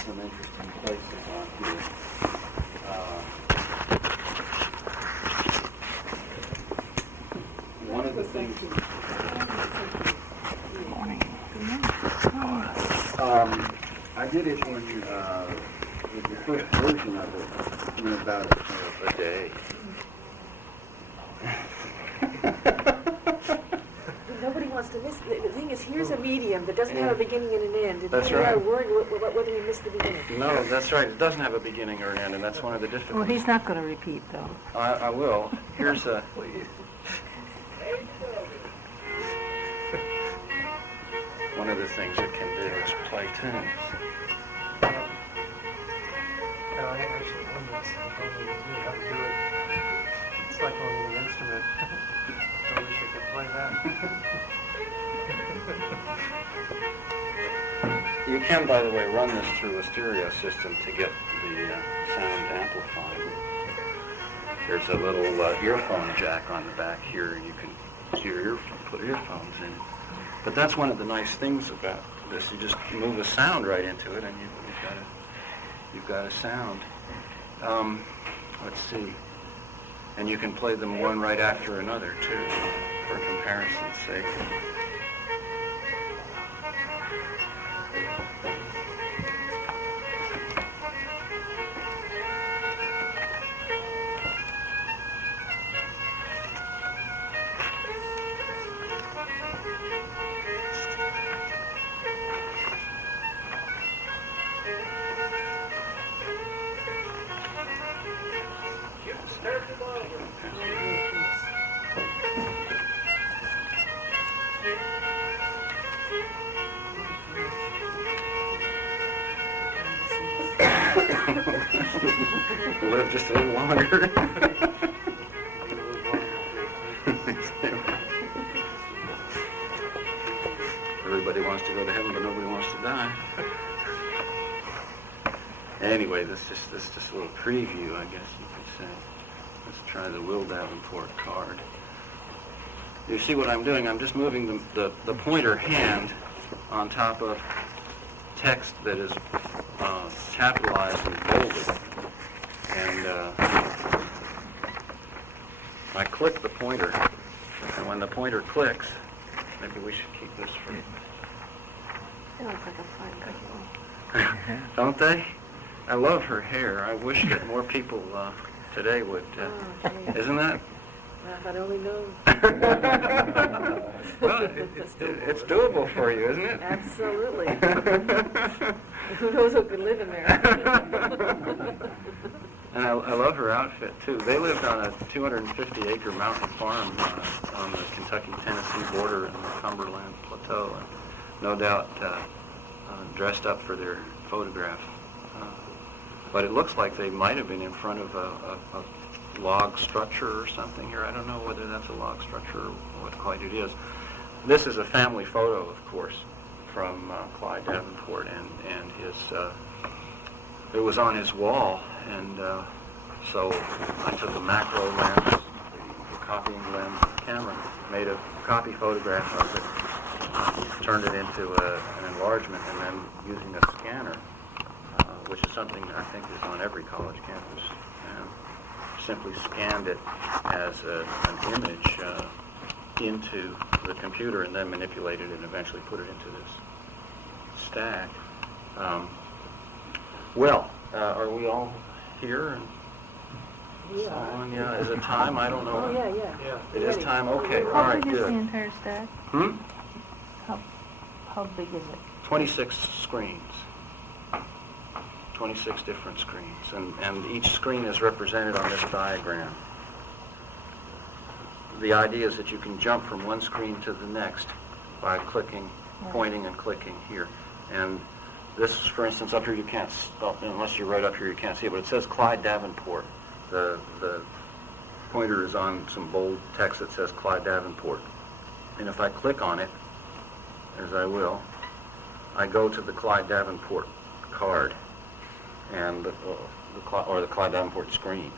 some interesting places on here. One of the things. Good morning. I did it when with the first version of it in about a day. Nobody wants to miss. The thing is, here's a medium that doesn't have a beginning and an end. And That's we are right. worried whether we miss the beginning. No, that's right. It doesn't have a beginning or an end, and that's one of the difficulties. Well, he's not going to repeat, though. I will. Here's a. One of the things it can do is play tunes. I actually wonder if you how to do it. It's like owning an instrument. I wish I could play that. You can, by the way, run this through a stereo system to get the sound amplified. There's a little earphone jack on the back here, and you can put earphones in. But that's one of the nice things about this. You just move a sound right into it, and you've got a sound. Let's see. And you can play them one right after another, too, for comparison's sake. Live just a little longer. Everybody wants to go to heaven, but nobody wants to die. Anyway, this is just a little preview, I guess you could say. Let's try the Will Davenport card. You see what I'm doing? I'm just moving the pointer hand on top of text that is capitalized and bolded. And I click the pointer, and when the pointer clicks, maybe we should keep this for... It looks like a fine couple. Don't they? I love her hair. I wish that more people today would. Isn't that? If I'd only known. Well, it's doable for you, isn't it? Absolutely. Who knows who could live in there? And I love her outfit, too. They lived on a 250-acre mountain farm on the Kentucky-Tennessee border in the Cumberland Plateau. And no doubt dressed up for their photograph. But it looks like they might have been in front of a log structure or something here. I don't know whether that's a log structure or what quite it is. This is a family photo, of course, from Clyde Davenport, and his... it was on his wall, and so I took a macro lens, the copying lens camera, made a copy photograph of it, turned it into an enlargement, and then using a scanner, which is something I think is on every college campus, and simply scanned it as an image into the computer and then manipulated it and eventually put it into this stack. Are we all here? And so on? Yeah. Is it time? I don't know. Oh, yeah. It is time? Okay. All How right, big is the good. entire stack? How big is it? 26 screens. 26 different screens. And each screen is represented on this diagram. The idea is that you can jump from one screen to the next by clicking, pointing and clicking here. And this, for instance, up here you can't, unless you're right up here, you can't see it, but it says Clyde Davenport. The pointer is on some bold text that says Clyde Davenport. And if I click on it, as I will, I go to the Clyde Davenport card, and the Clyde Davenport screen.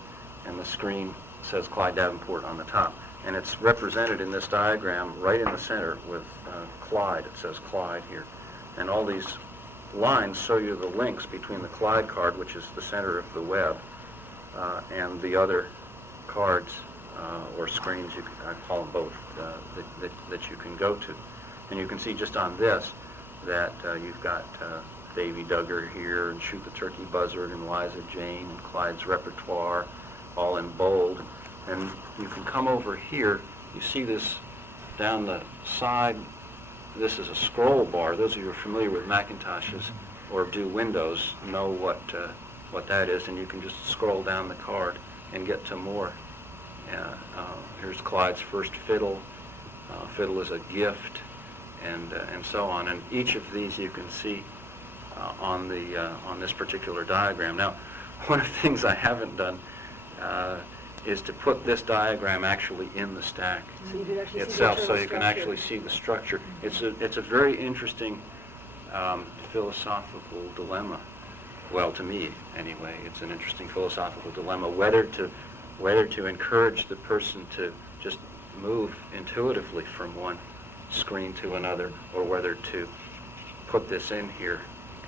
And the screen says Clyde Davenport on the top. And it's represented in this diagram right in the center with Clyde. It says Clyde here. And all these lines show you the links between the Clyde card, which is the center of the web, and the other cards or screens, I call them both, that you can go to. And you can see just on this that you've got Davy Duggar here, and Shoot the Turkey Buzzard, and Liza Jane, and Clyde's Repertoire, all in bold. And you can come over here, you see this down the side, this is a scroll bar. Those of you who are familiar with Macintoshes or do Windows know what that is, and you can just scroll down the card and get to more. Here's Clyde's first fiddle. Fiddle is a gift, and so on. And each of these you can see on this particular diagram. Now, one of the things I haven't done is to put this diagram actually in the stack So you can actually itself, see so you can actually see the structure. It's a very interesting philosophical dilemma. Well, to me, anyway, it's an interesting philosophical dilemma whether to encourage the person to just move intuitively from one screen to another, or whether to put this in here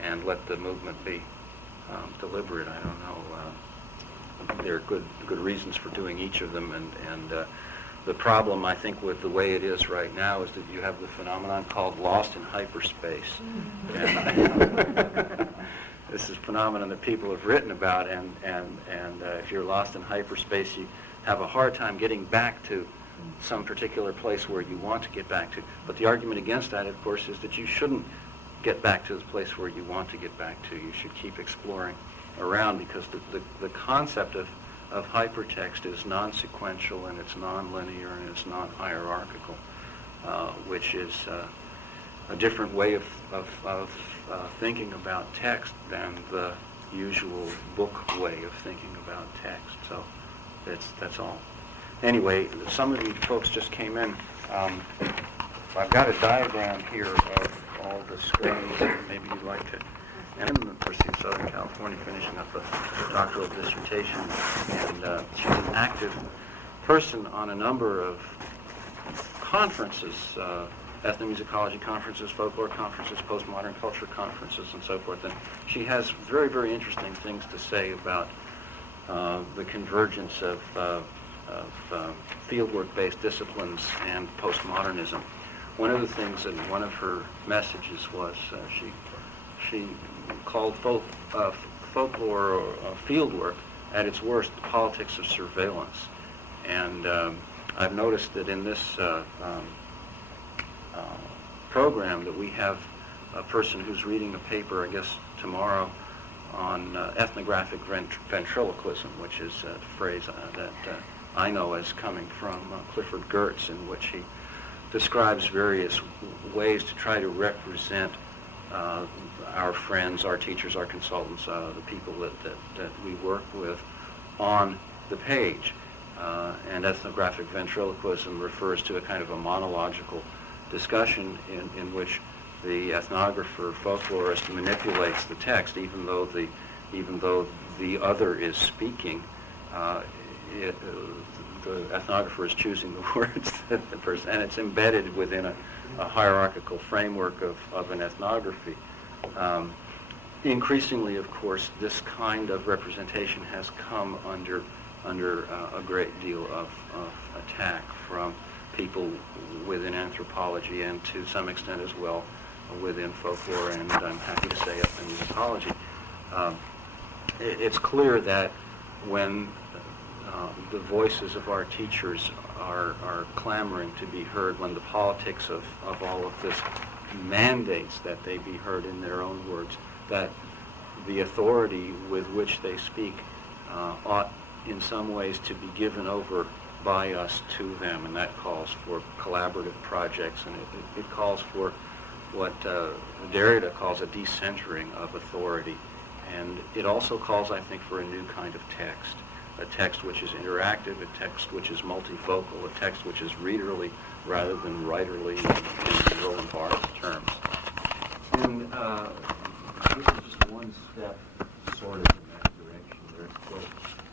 and let the movement be deliberate. I don't know. There are good reasons for doing each of them, and the problem, I think, with the way it is right now is that you have the phenomenon called lost in hyperspace. And this is a phenomenon that people have written about, and if you're lost in hyperspace, you have a hard time getting back to some particular place where you want to get back to. But the argument against that, of course, is that you shouldn't get back to the place where you want to get back to. You should keep exploring around, because the concept of hypertext is non-sequential, and it's non-linear, and it's non-hierarchical, which is a different way of thinking about text than the usual book way of thinking about text. So that's all. Anyway, some of you folks just came in. I've got a diagram here of all the screens that maybe you'd like to. And in the University of Southern California, finishing up a doctoral dissertation, and she's an active person on a number of conferences, ethnomusicology conferences, folklore conferences, postmodern culture conferences, and so forth. And she has very, very interesting things to say about the convergence of fieldwork-based disciplines and postmodernism. One of the things in one of her messages was she called folklore or fieldwork at its worst the politics of surveillance. And I've noticed that in this program that we have a person who's reading a paper, I guess tomorrow, on ethnographic ventriloquism, which is a phrase that I know as coming from Clifford Geertz, in which he describes various ways to try to represent our friends, our teachers, our consultants, the people that we work with on the page. And ethnographic ventriloquism refers to a kind of a monological discussion in which the ethnographer, folklorist, manipulates the text, even though the other is speaking. The ethnographer is choosing the words that the person, and it's embedded within a hierarchical framework of an ethnography. Increasingly, of course, this kind of representation has come under a great deal of attack from people within anthropology, and to some extent as well within folklore, and I'm happy to say ethnomusicology. It's clear that when the voices of our teachers are clamoring to be heard, when the politics of all of this mandates that they be heard in their own words, that the authority with which they speak ought in some ways to be given over by us to them, and that calls for collaborative projects, and it calls for what Derrida calls a decentering of authority. And it also calls, I think, for a new kind of text, a text which is interactive, a text which is multifocal, a text which is readerly rather than writerly in Roland Barthes terms. And this is just one step sort of in that direction. There's still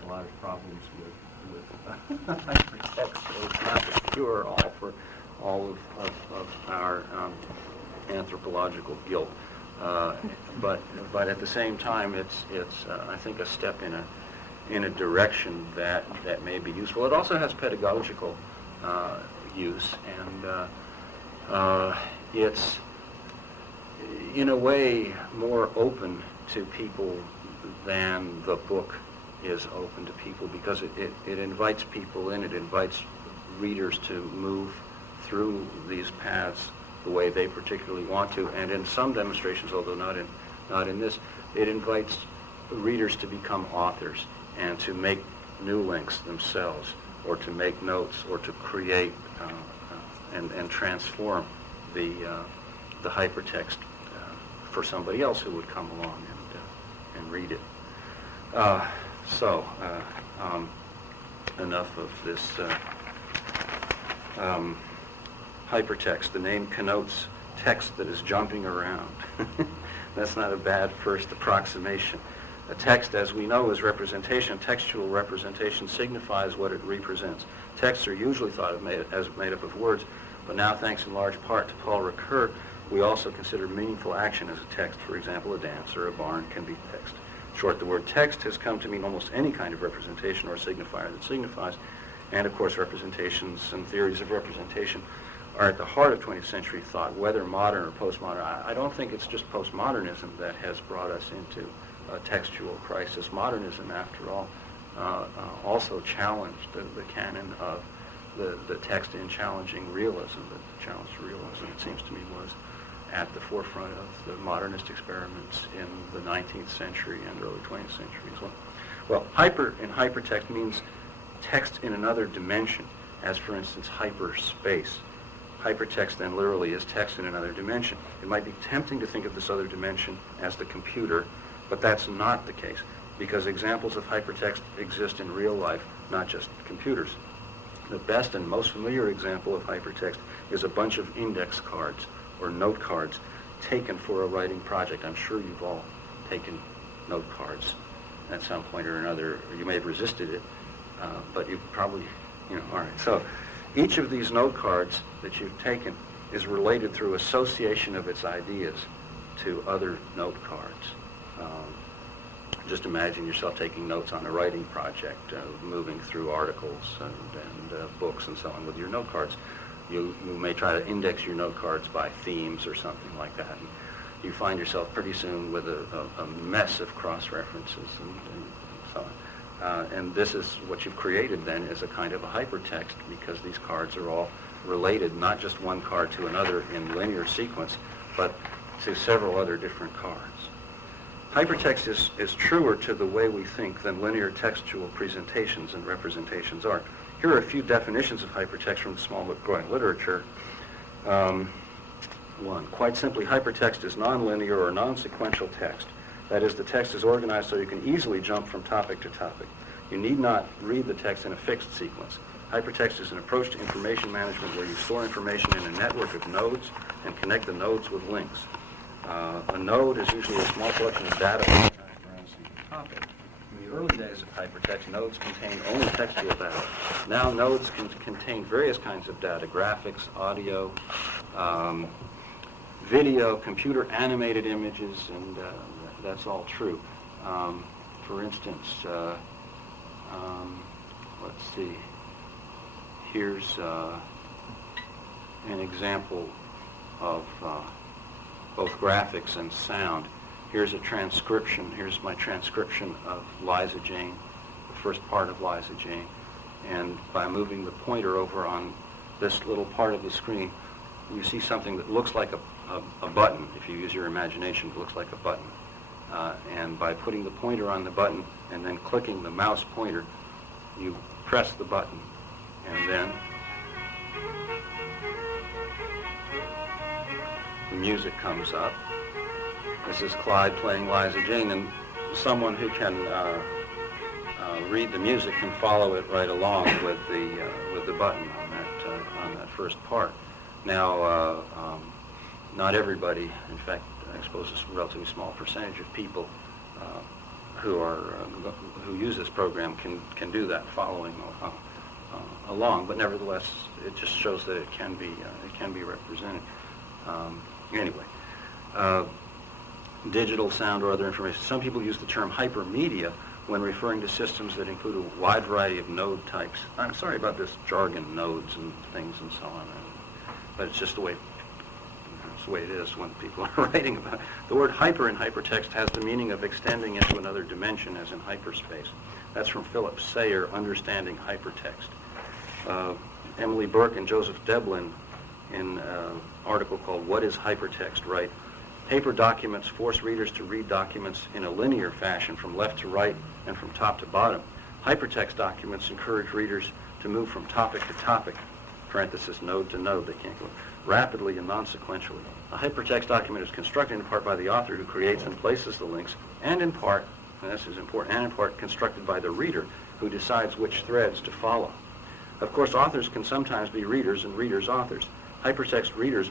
a lot of problems with hypertext, so it's not the cure-all for all of our anthropological guilt. But at the same time, it's I think a step in a direction that may be useful. It also has pedagogical use, and it's in a way more open to people than the book is open to people, because it invites people in, it invites readers to move through these paths the way they particularly want to, and in some demonstrations, although not in this, it invites readers to become authors and to make new links themselves, or to make notes, or to create and transform the hypertext for somebody else who would come along and read it. Enough of this hypertext. The name connotes text that is jumping around. That's not a bad first approximation. A text, as we know, is representation. Textual representation signifies what it represents. Texts are usually thought of as made up of words, but now, thanks in large part to Paul Ricoeur, we also consider meaningful action as a text. For example, a dance or a barn can be text. In short, the word text has come to mean almost any kind of representation or signifier that signifies, and of course representations and theories of representation are at the heart of 20th century thought, whether modern or postmodern. I don't think it's just postmodernism that has brought us into a textual crisis. Modernism, after all, also challenged the canon of the text in challenging realism. The challenge to realism, it seems to me, was at the forefront of the modernist experiments in the 19th century and early 20th century as well. Well, hyper in hypertext means text in another dimension, as for instance hyperspace. Hypertext then literally is text in another dimension. It might be tempting to think of this other dimension as the computer, but that's not the case, because examples of hypertext exist in real life, not just computers. The best and most familiar example of hypertext is a bunch of index cards or note cards taken for a writing project. I'm sure you've all taken note cards at some point or another. You may have resisted it, but you probably, all right. So each of these note cards that you've taken is related through association of its ideas to other note cards. Just imagine yourself taking notes on a writing project, moving through articles and books and so on with your note cards. You may try to index your note cards by themes or something like that. And you find yourself pretty soon with a mess of cross-references and so on. And this is what you've created then, is a kind of a hypertext, because these cards are all related, not just one card to another in linear sequence, but to several other different cards. Hypertext is truer to the way we think than linear textual presentations and representations are. Here are a few definitions of hypertext from the small book growing literature. One, quite simply, hypertext is nonlinear or non-sequential text. That is, the text is organized so you can easily jump from topic to topic. You need not read the text in a fixed sequence. Hypertext is an approach to information management where you store information in a network of nodes and connect the nodes with links. A node is usually a small collection of data organized around some topic. In the early days of hypertext, nodes contained only textual data. Now nodes can contain various kinds of data: graphics, audio, video, computer animated images, and that's all true. For instance, let's see, here's an example of both graphics and sound. Here's a transcription. Here's my transcription of Liza Jane, the first part of Liza Jane. And by moving the pointer over on this little part of the screen, you see something that looks like a button. If you use your imagination, it looks like a button. And by putting the pointer on the button and then clicking the mouse pointer, you press the button, and then the music comes up. This is Clyde playing Liza Jane, and someone who can read the music can follow it right along with the button on that first part. Now, not everybody, in fact, I suppose a relatively small percentage of people who use this program can do that, following along. But nevertheless, it just shows that it can be represented. Anyway, digital sound or other information. Some people use the term hypermedia when referring to systems that include a wide variety of node types. I'm sorry about this jargon, nodes and things and so on, but it's just the way it is when people are writing about it. The word hyper in hypertext has the meaning of extending into another dimension, as in hyperspace. That's from Philip Sayre, Understanding Hypertext. Emily Burke and Joseph Deblin, in an article called What is Hypertext, write, paper documents force readers to read documents in a linear fashion from left to right and from top to bottom. Hypertext documents encourage readers to move from topic to topic, parenthesis, node to node, they can't go, rapidly and non-sequentially. A hypertext document is constructed in part by the author, who creates and places the links, and in part, and this is important, and in part constructed by the reader, who decides which threads to follow. Of course, authors can sometimes be readers and readers authors. Hypertext readers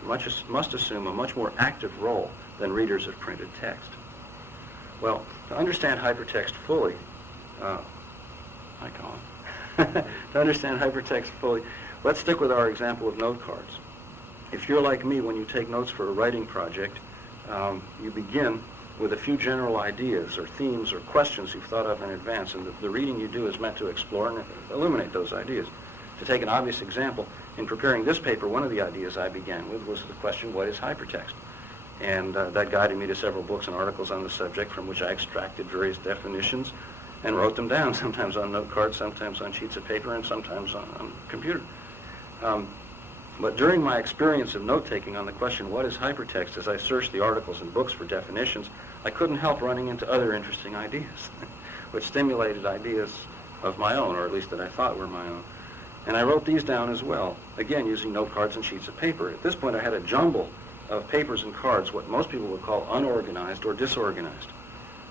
must assume a much more active role than readers of printed text. Well, to understand hypertext fully, hi Colin. To understand hypertext fully, let's stick with our example of note cards. If you're like me, when you take notes for a writing project, you begin with a few general ideas or themes or questions you've thought of in advance, and the reading you do is meant to explore and illuminate those ideas. To take an obvious example, in preparing this paper, one of the ideas I began with was the question, what is hypertext? And that guided me to several books and articles on the subject, from which I extracted various definitions and wrote them down, sometimes on note cards, sometimes on sheets of paper, and sometimes on computer. But during my experience of note-taking on the question, what is hypertext, as I searched the articles and books for definitions, I couldn't help running into other interesting ideas, which stimulated ideas of my own, or at least that I thought were my own. And I wrote these down as well, again using note cards and sheets of paper. At this point I had a jumble of papers and cards, what most people would call unorganized or disorganized.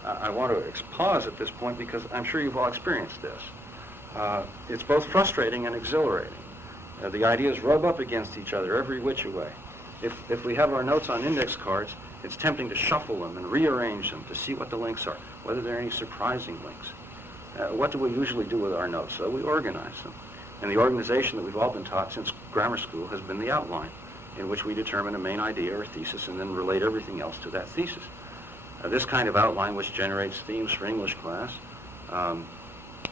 I want to pause at this point because I'm sure you've all experienced this. It's both frustrating and exhilarating. The ideas rub up against each other every which way. If we have our notes on index cards, it's tempting to shuffle them and rearrange them to see what the links are, whether there are any surprising links. What do we usually do with our notes? So we organize them. And the organization that we've all been taught since grammar school has been the outline, in which we determine a main idea or thesis and then relate everything else to that thesis. This kind of outline, which generates themes for English class,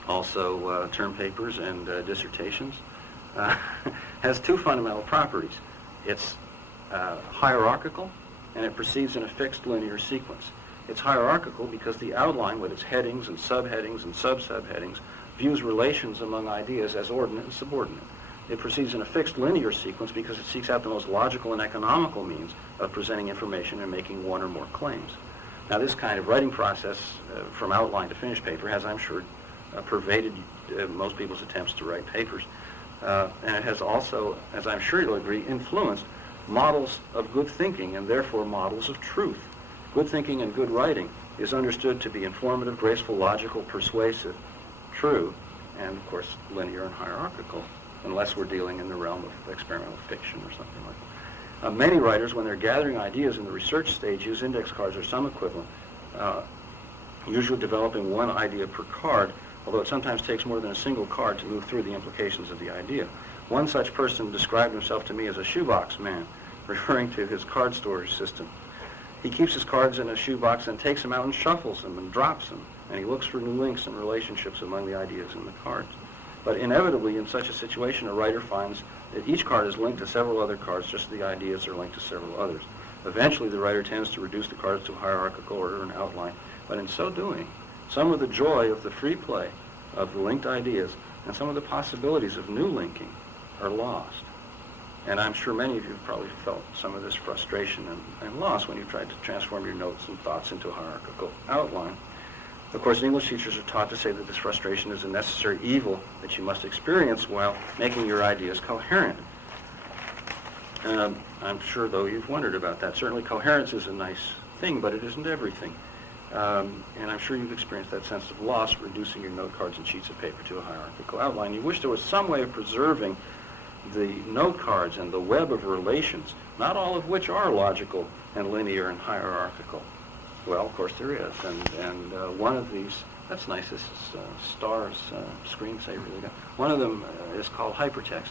also term papers and dissertations, has two fundamental properties. It's hierarchical, and it proceeds in a fixed linear sequence. It's hierarchical because the outline, with its headings and subheadings and sub-subheadings, views relations among ideas as ordinate and subordinate. It proceeds in a fixed linear sequence because it seeks out the most logical and economical means of presenting information and making one or more claims. Now, this kind of writing process, from outline to finished paper, has, I'm sure, pervaded most people's attempts to write papers. And it has also, as I'm sure you'll agree, influenced models of good thinking and therefore models of truth. Good thinking and good writing is understood to be informative, graceful, logical, persuasive, true, and of course linear and hierarchical, unless we're dealing in the realm of experimental fiction or something like that. Many writers, when they're gathering ideas in the research stage, use index cards or some equivalent, usually developing one idea per card, although it sometimes takes more than a single card to move through the implications of the idea. One such person described himself to me as a shoebox man, referring to his card storage system. He keeps his cards in a shoebox and takes them out and shuffles them and drops them, and he looks for new links and relationships among the ideas in the cards. But inevitably, in such a situation, a writer finds that each card is linked to several other cards, just as the ideas are linked to several others. Eventually, the writer tends to reduce the cards to hierarchical order and outline, but in so doing, some of the joy of the free play of the linked ideas and some of the possibilities of new linking are lost. And I'm sure many of you have probably felt some of this frustration and loss when you've tried to transform your notes and thoughts into a hierarchical outline. Of course, English teachers are taught to say that this frustration is a necessary evil that you must experience while making your ideas coherent. I'm sure, though, you've wondered about that. Certainly coherence is a nice thing, but it isn't everything. And I'm sure you've experienced that sense of loss, reducing your note cards and sheets of paper to a hierarchical outline. You wish there was some way of preserving the note cards and the web of relations, not all of which are logical and linear and hierarchical. Well, of course there is. And one of these, that's nice, this is Star's screensaver. One of them is called Hypertext.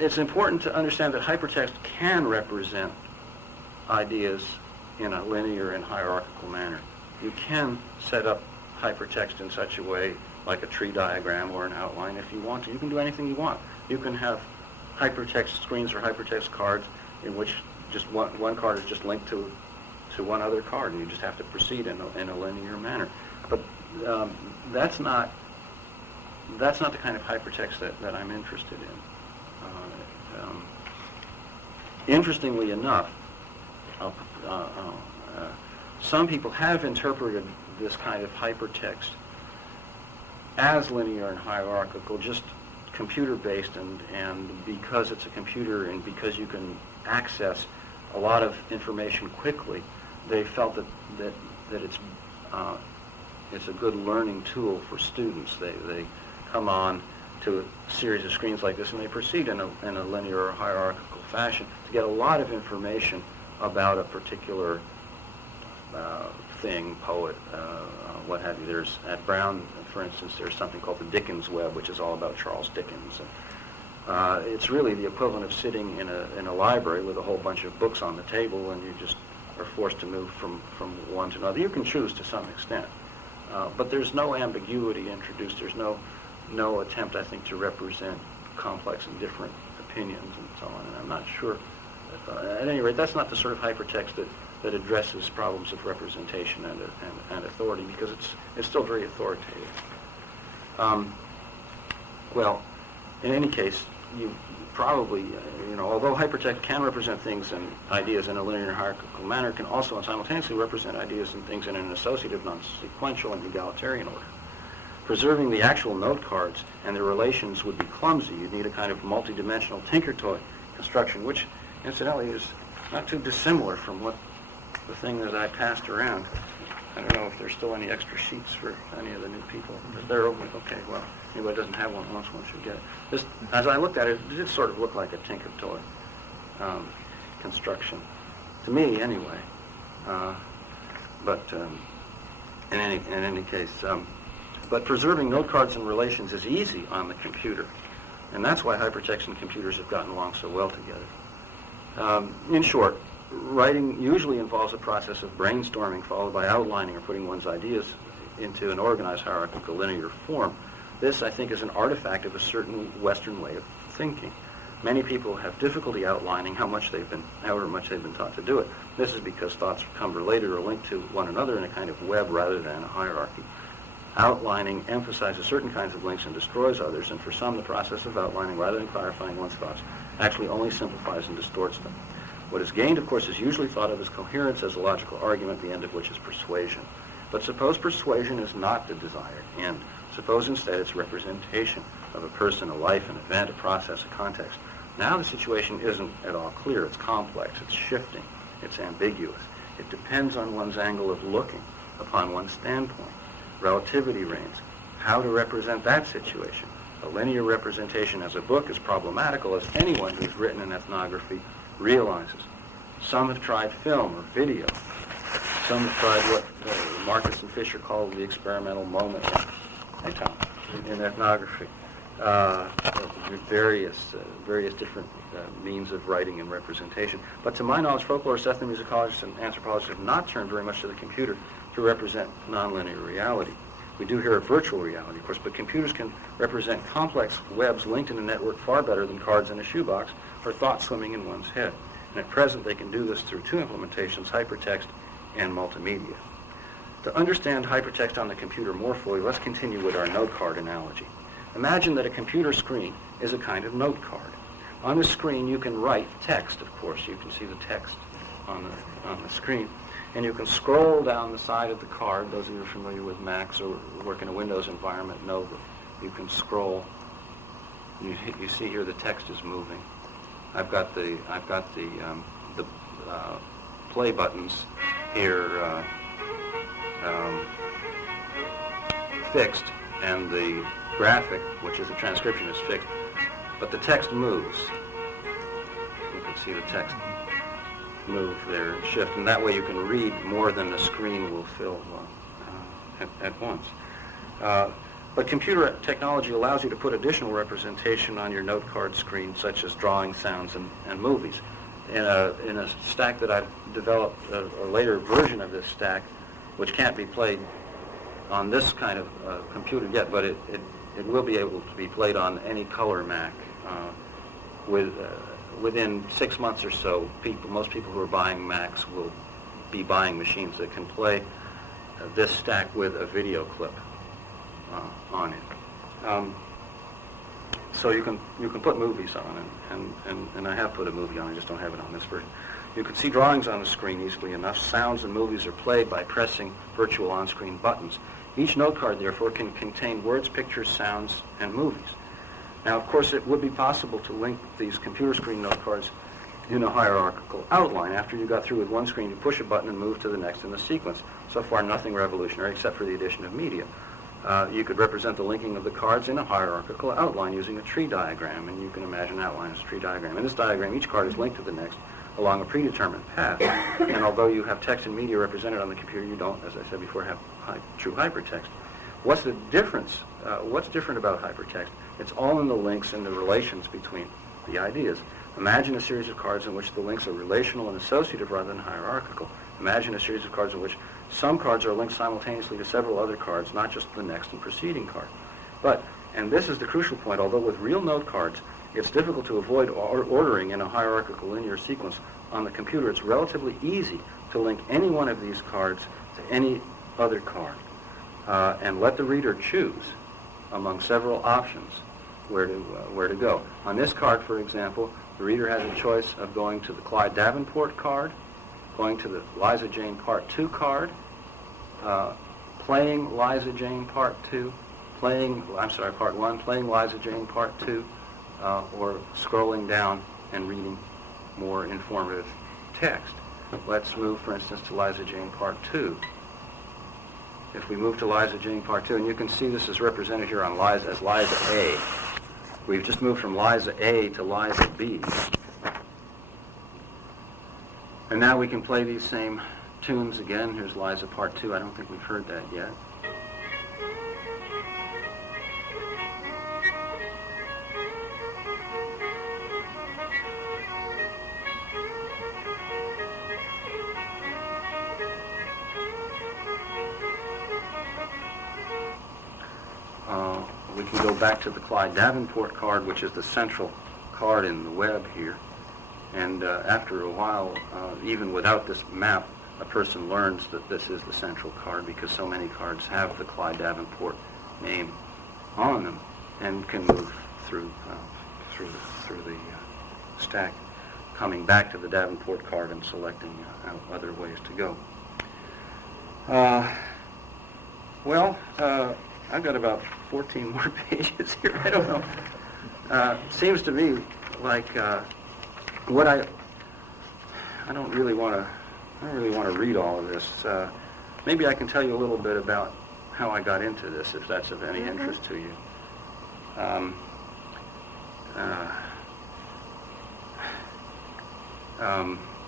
It's important to understand that hypertext can represent ideas in a linear and hierarchical manner. You can set up hypertext in such a way, like a tree diagram or an outline, if you want to. You can do anything you want. You can have hypertext screens or hypertext cards in which just one card is just linked to one other card, and you just have to proceed in a linear manner. But that's not the kind of hypertext that I'm interested in. Interestingly enough, some people have interpreted this kind of hypertext as linear and hierarchical, just computer-based, and because it's a computer and because you can access a lot of information quickly, they felt that it's a good learning tool for students. They come on to a series of screens like this, and they proceed in a linear or hierarchical fashion to get a lot of information about a particular thing, poet, what have you. There's, at Brown, for instance, there's something called the Dickens Web, which is all about Charles Dickens. It's really the equivalent of sitting in a library with a whole bunch of books on the table, and you just are forced to move from one to another. You can choose to some extent, but there's no ambiguity introduced. There's no attempt, I think, to represent complex and different opinions and so on, and I'm not sure. At any rate, that's not the sort of hypertext that addresses problems of representation and authority, because it's still very authoritative. Well, in any case, you probably, although hypertext can represent things and ideas in a linear and hierarchical manner, it can also simultaneously represent ideas and things in an associative, non-sequential, and egalitarian order. Preserving the actual note cards and their relations would be clumsy. You'd need a kind of multi-dimensional tinker toy construction, which, incidentally, is not too dissimilar from the thing that I passed around. I don't know if there's still any extra sheets for any of the new people. But they're open. Okay, well, anybody doesn't have one should get it. This, as I looked at it, it did sort of look like a tinker toy construction, to me anyway. But in any case, but preserving note cards and relations is easy on the computer, and that's why hypertext and computers have gotten along so well together. In short, writing usually involves a process of brainstorming followed by outlining or putting one's ideas into an organized hierarchical linear form. This, I think, is an artifact of a certain Western way of thinking. Many people have difficulty outlining however much they've been taught to do it. This is because thoughts come related or linked to one another in a kind of web rather than a hierarchy. Outlining emphasizes certain kinds of links and destroys others, and for some, the process of outlining rather than clarifying one's thoughts actually only simplifies and distorts them. What is gained, of course, is usually thought of as coherence, as a logical argument, the end of which is persuasion. But suppose persuasion is not the desired end. Suppose instead it's representation of a person, a life, an event, a process, a context. Now the situation isn't at all clear. It's complex, it's shifting, it's ambiguous. It depends on one's angle of looking, upon one's standpoint. Relativity reigns. How to represent that situation? A linear representation as a book is problematical, as anyone who's written an ethnography realizes. Some have tried film or video. Some have tried what Marcus and Fisher call the experimental moment in ethnography. Various different means of writing and representation. But to my knowledge, folklorists, ethnomusicologists, and anthropologists have not turned very much to the computer to represent nonlinear reality. We do hear of virtual reality, of course, but computers can represent complex webs linked in a network far better than cards in a shoebox or thoughts swimming in one's head. And at present, they can do this through two implementations, hypertext and multimedia. To understand hypertext on the computer more fully, let's continue with our note card analogy. Imagine that a computer screen is a kind of note card. On the screen, you can write text, of course. You can see the text on the screen. And you can scroll down the side of the card. Those of you who are familiar with Macs or work in a Windows environment know that you can scroll. You see here the text is moving. I've got the play buttons here fixed, and the graphic, which is a transcription, is fixed, but the text moves. You can see the text move there and shift, and that way you can read more than the screen will fill at once. But computer technology allows you to put additional representation on your note card screen, such as drawing, sounds, and movies. In a stack that I've developed, a later version of this stack, which can't be played on this kind of computer yet, but it will be able to be played on any color Mac. Within 6 months or so, most people who are buying Macs will be buying machines that can play this stack with a video clip on it. So you can put movies on, and I have put a movie on. I just don't have it on this version. You can see drawings on the screen easily enough. Sounds and movies are played by pressing virtual on-screen buttons. Each note card, therefore, can contain words, pictures, sounds, and movies. Now, of course, it would be possible to link these computer screen note cards in a hierarchical outline. After you got through with one screen, you push a button and move to the next in the sequence. So far, nothing revolutionary except for the addition of media. You could represent the linking of the cards in a hierarchical outline using a tree diagram, and you can imagine outline as a tree diagram. In this diagram, each card is linked to the next along a predetermined path. And although you have text and media represented on the computer, you don't, as I said before, have true hypertext. What's the difference? What's different about hypertext? It's all in the links and the relations between the ideas. Imagine a series of cards in which the links are relational and associative rather than hierarchical. Imagine a series of cards in which some cards are linked simultaneously to several other cards, not just the next and preceding card. But, and this is the crucial point, although with real note cards, it's difficult to avoid ordering in a hierarchical linear sequence on the computer. It's relatively easy to link any one of these cards to any other card and let the reader choose among several options where to go. On this card, for example, the reader has a choice of going to the Clyde Davenport card, going to the Liza Jane Part 2 card, playing Liza Jane Part 2, Part 1, playing Liza Jane Part 2, or scrolling down and reading more informative text. Let's move, for instance, to Liza Jane Part 2. If we move to Liza Jane Part 2, and you can see this is represented here on Liza as Liza A. We've just moved from Liza A to Liza B. And now we can play these same tunes again. Here's Liza Part 2. I don't think we've heard that yet. We can go back to the Clyde Davenport card, which is the central card in the web here. And after a while, even without this map, a person learns that this is the central card because so many cards have the Clyde Davenport name on them and can move through the stack, coming back to the Davenport card and selecting other ways to go. I've got about 14 more pages here. I don't know. Seems to me like what I don't really want to read all of this. Maybe I can tell you a little bit about how I got into this, if that's of any interest to you.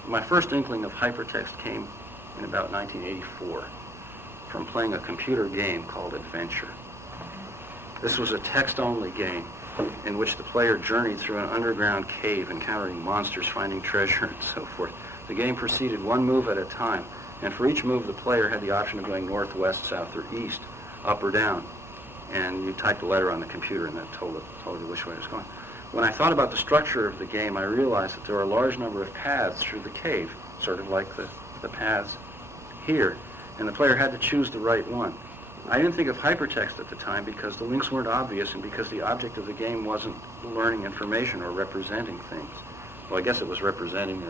My first inkling of hypertext came in about 1984 from playing a computer game called Adventure. This was a text-only game in which the player journeyed through an underground cave, encountering monsters, finding treasure, and so forth. The game proceeded one move at a time, and for each move the player had the option of going north, west, south, or east, up or down. And you typed a letter on the computer and that told you which way it was going. When I thought about the structure of the game, I realized that there were a large number of paths through the cave, sort of like the paths here, and the player had to choose the right one. I didn't think of hypertext at the time because the links weren't obvious and because the object of the game wasn't learning information or representing things. Well, I guess it was representing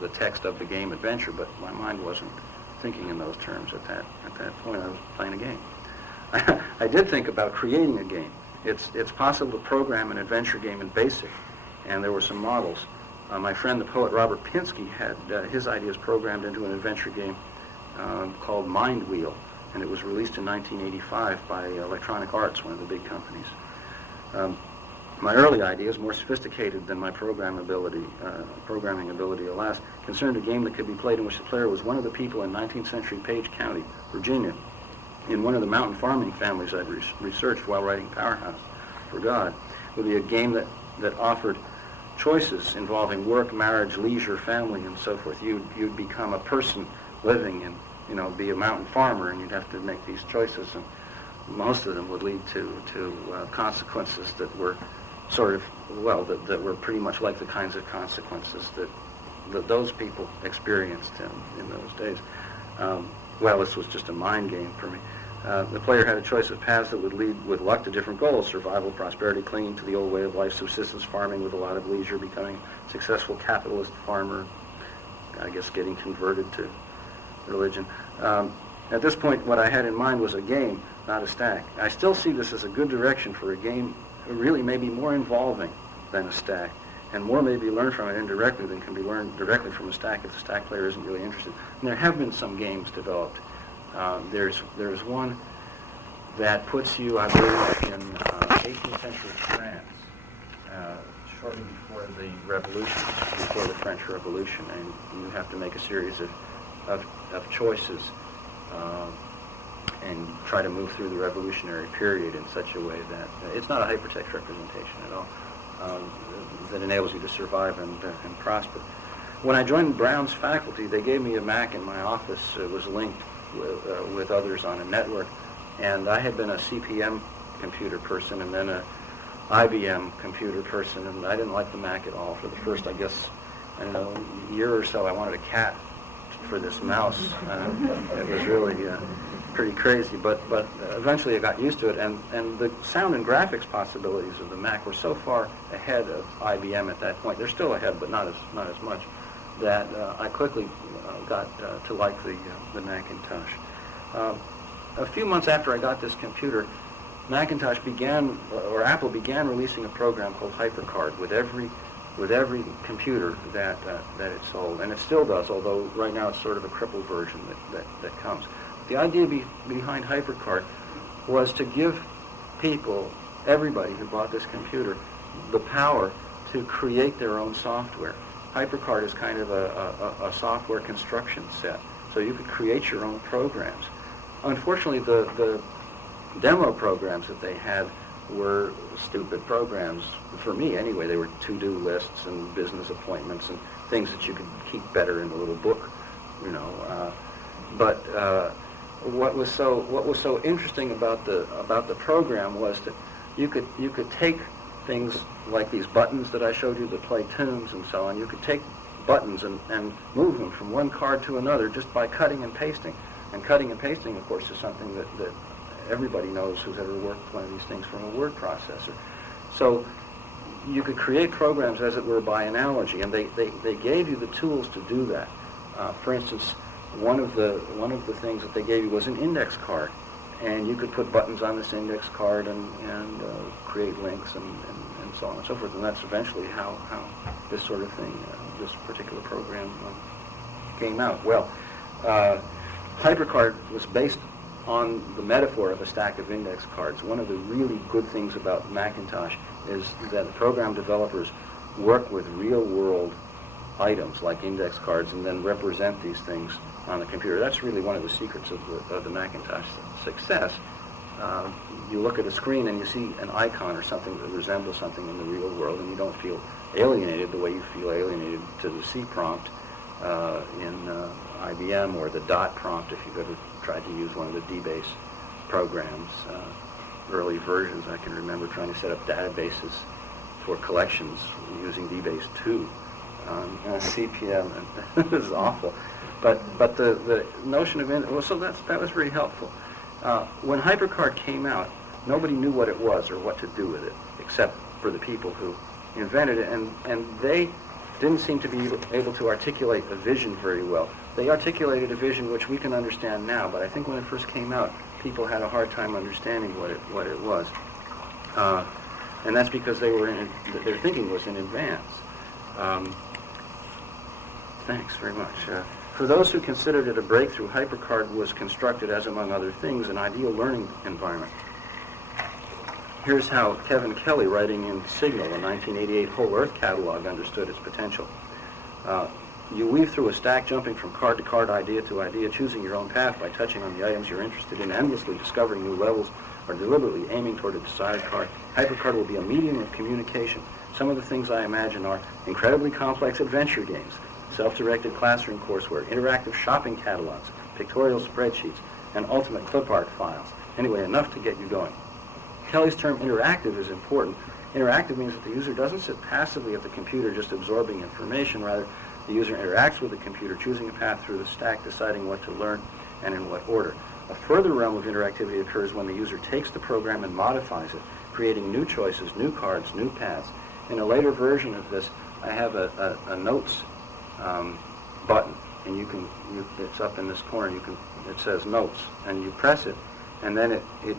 the text of the game Adventure, but my mind wasn't thinking in those terms at that point. I was playing a game. I did think about creating a game. It's possible to program an adventure game in BASIC and there were some models. My friend, the poet Robert Pinsky, had his ideas programmed into an adventure game called Mind Wheel, and it was released in 1985 by Electronic Arts, one of the big companies. My early ideas, more sophisticated than my programming ability, alas, concerned a game that could be played in which the player was one of the people in 19th century Page County, Virginia, in one of the mountain farming families I'd researched while writing Powerhouse for God. It would be a game that offered choices involving work, marriage, leisure, family, and so forth. You'd become a person living and, be a mountain farmer, and you'd have to make these choices, and most of them would lead to consequences that were that were pretty much like the kinds of consequences that those people experienced in those days. This was just a mind game for me. The player had a choice of paths that would lead with luck to different goals: survival, prosperity, clinging to the old way of life, subsistence farming with a lot of leisure, becoming a successful capitalist farmer, I guess getting converted to religion. At this point, what I had in mind was a game, not a stack. I still see this as a good direction for a game, really maybe more involving than a stack, and more may be learned from it indirectly than can be learned directly from a stack if the stack player isn't really interested. And there have been some games developed. There's one that puts you, I believe, in 18th century France, shortly before the Revolution, before the French Revolution, and you have to make a series of choices and try to move through the revolutionary period in such a way that it's not a hypertext representation at all, that enables you to survive and prosper. When I joined Brown's faculty, they gave me a Mac in my office. It was linked with others on a network, and I had been a CPM computer person and then a IBM computer person, and I didn't like the Mac at all. For the first, year or so, I wanted a cat for this mouse. It was really pretty crazy, but eventually I got used to it, and the sound and graphics possibilities of the Mac were so far ahead of IBM at that point. They're still ahead, but not as much, that I quickly got to like the Macintosh. A few months after I got this computer, Apple began releasing a program called HyperCard with every computer that it sold, and it still does, although right now it's sort of a crippled version that comes. The idea behind HyperCard was to give people, everybody who bought this computer, the power to create their own software. HyperCard is kind of a software construction set, so you could create your own programs. Unfortunately, the demo programs that they had were stupid programs, for me anyway. They were to-do lists and business appointments and things that you could keep better in a little book, But what was so interesting about the program was that you could take things like these buttons that I showed you that play tunes and so on. You could take buttons and move them from one card to another just by cutting and pasting. And cutting and pasting, of course, is something that everybody knows who's ever worked one of these things from a word processor. So you could create programs, as it were, by analogy, and they gave you the tools to do that. For instance, one of the things that they gave you was an index card, and you could put buttons on this index card and create links and so on and so forth. And that's eventually how this sort of thing, this particular program came out. Well, HyperCard was based on the metaphor of a stack of index cards. One of the really good things about Macintosh is that the program developers work with real-world items like index cards and then represent these things on the computer. That's really one of the secrets of the Macintosh success. You look at a screen and you see an icon or something that resembles something in the real world, and you don't feel alienated the way you feel alienated to the C prompt in IBM, or the dot prompt if you've ever tried to use one of the DBase programs. Early versions, I can remember trying to set up databases for collections using DBase 2 on CPM. It was awful. But the notion of so that was very helpful. When HyperCard came out, nobody knew what it was or what to do with it, except for the people who invented it, and they didn't seem to be able to articulate a vision very well. They articulated a vision which we can understand now, but I think when it first came out, people had a hard time understanding what it was. And that's because their thinking was in advance. Thanks very much. For those who considered it a breakthrough, HyperCard was constructed as, among other things, an ideal learning environment. Here's how Kevin Kelly, writing in Signal, a 1988 Whole Earth catalog, understood its potential. You weave through a stack, jumping from card to card, idea to idea, choosing your own path by touching on the items you're interested in, endlessly discovering new levels, or deliberately aiming toward a desired card. HyperCard will be a medium of communication. Some of the things I imagine are incredibly complex adventure games, self-directed classroom courseware, interactive shopping catalogs, pictorial spreadsheets, and ultimate clip art files. Anyway, enough to get you going. Kelly's term interactive is important. Interactive means that the user doesn't sit passively at the computer just absorbing information. Rather, the user interacts with the computer, choosing a path through the stack, deciding what to learn and in what order. A further realm of interactivity occurs when the user takes the program and modifies it, creating new choices, new cards, new paths. In a later version of this, I have a notes button, and it's up in this corner. It says notes, and you press it, and then it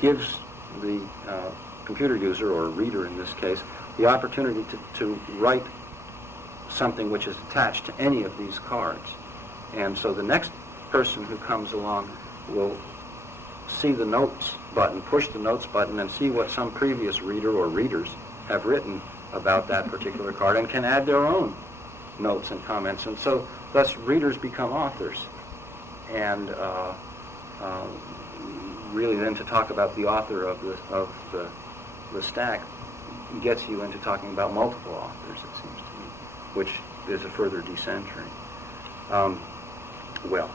gives the computer user, or reader in this case, the opportunity to write something which is attached to any of these cards. And so the next person who comes along will see the notes button, push the notes button, and see what some previous reader or readers have written about that particular card, and can add their own notes and comments. And so thus readers become authors. And really then to talk about the author of the stack gets you into talking about multiple authors, it seems to me, which is a further decentering. Well,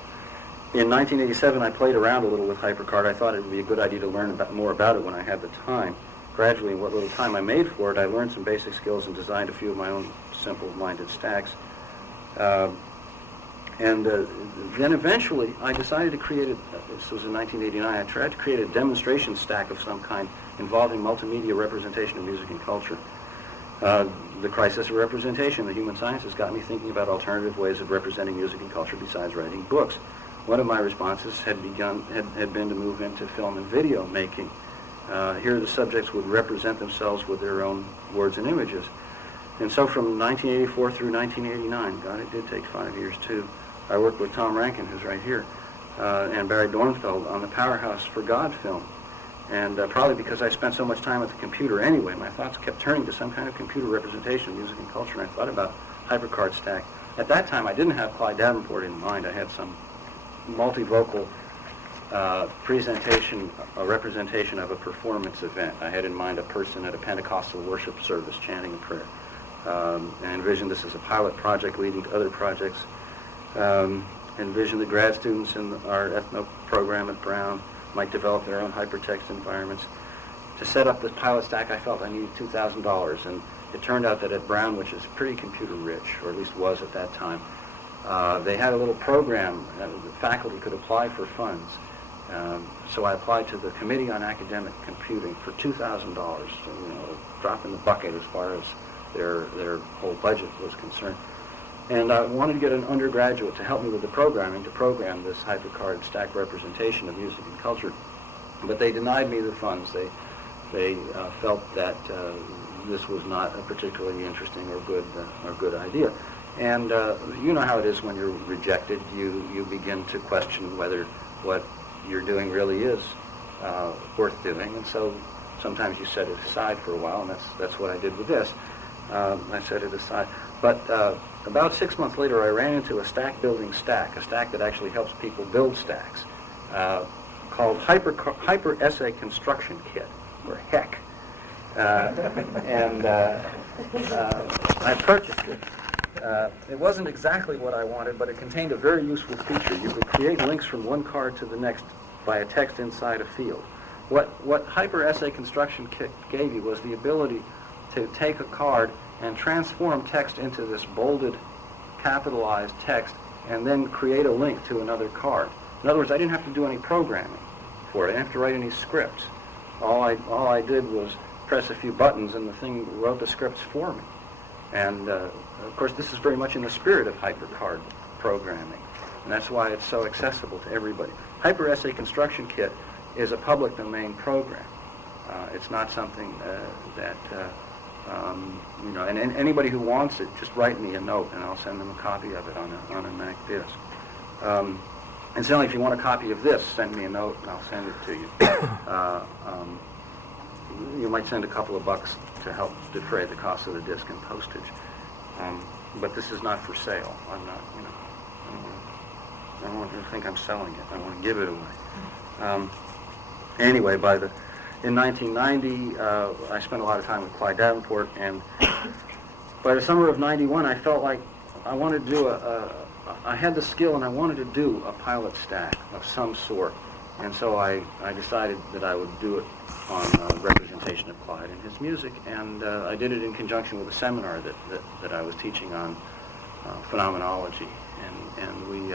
in 1987, I played around a little with HyperCard. I thought it would be a good idea to learn more about it when I had the time. Gradually, in what little time I made for it, I learned some basic skills and designed a few of my own simple-minded stacks. And then eventually, I decided to create this was in 1989, I tried to create a demonstration stack of some kind involving multimedia representation of music and culture. The crisis of representation in the human sciences got me thinking about alternative ways of representing music and culture besides writing books. One of my responses had been to move into film and video making. Here the subjects would represent themselves with their own words and images. And so from 1984 through 1989, God, it did take 5 years too, I worked with Tom Rankin, who's right here, and Barry Dornfeld on the Powerhouse for God film. And probably because I spent so much time at the computer anyway, my thoughts kept turning to some kind of computer representation of music and culture, and I thought about HyperCard stack. At that time, I didn't have Clyde Davenport in mind. I had some multivocal presentation, a representation of a performance event. I had in mind a person at a Pentecostal worship service chanting a prayer. And envisioned this as a pilot project leading to other projects. Envisioned the grad students in our ethno program at Brown might develop their own hypertext environments. To set up this pilot stack, I felt I needed $2,000, and it turned out that at Brown, which is pretty computer rich, or at least was at that time, they had a little program that the faculty could apply for funds. So I applied to the Committee on Academic Computing for $2,000, a drop in the bucket as far as their whole budget was concerned. And I wanted to get an undergraduate to help me with the programming, to program this HyperCard stack representation of music and culture. But they denied me the funds. They felt that this was not a particularly interesting or good idea. And you know how it is when you're rejected. You begin to question whether what you're doing really is worth doing. And so sometimes you set it aside for a while, and that's what I did with this. I set it aside. But about 6 months later, I ran into a stack building stack, a stack that actually helps people build stacks, called Hyper Essay Construction Kit, or HEC. And I purchased it. It wasn't exactly what I wanted, but it contained a very useful feature. You could create links from one card to the next by a text inside a field. What Hyper Essay Construction Kit gave you was the ability to take a card and transform text into this bolded, capitalized text, and then create a link to another card. In other words, I didn't have to do any programming for it. I didn't have to write any scripts. All I did was press a few buttons, and the thing wrote the scripts for me. And of course, this is very much in the spirit of HyperCard programming, and that's why it's so accessible to everybody. Hyper Essay Construction Kit is a public domain program. It's not something that, and anybody who wants it, just write me a note and I'll send them a copy of it on a Mac disk. Incidentally, if you want a copy of this, send me a note and I'll send it to you. You might send a couple of bucks to help defray the cost of the disc and postage. But this is not for sale. I'm not, I don't want you to think I'm selling it. I want to give it away. Anyway, in 1990, I spent a lot of time with Clyde Davenport, and by the summer of '91, I felt like I wanted to do I had the skill and I wanted to do a pilot stack of some sort. And so I decided that I would do it on representation of Clyde and his music, and I did it in conjunction with a seminar that I was teaching on phenomenology, and we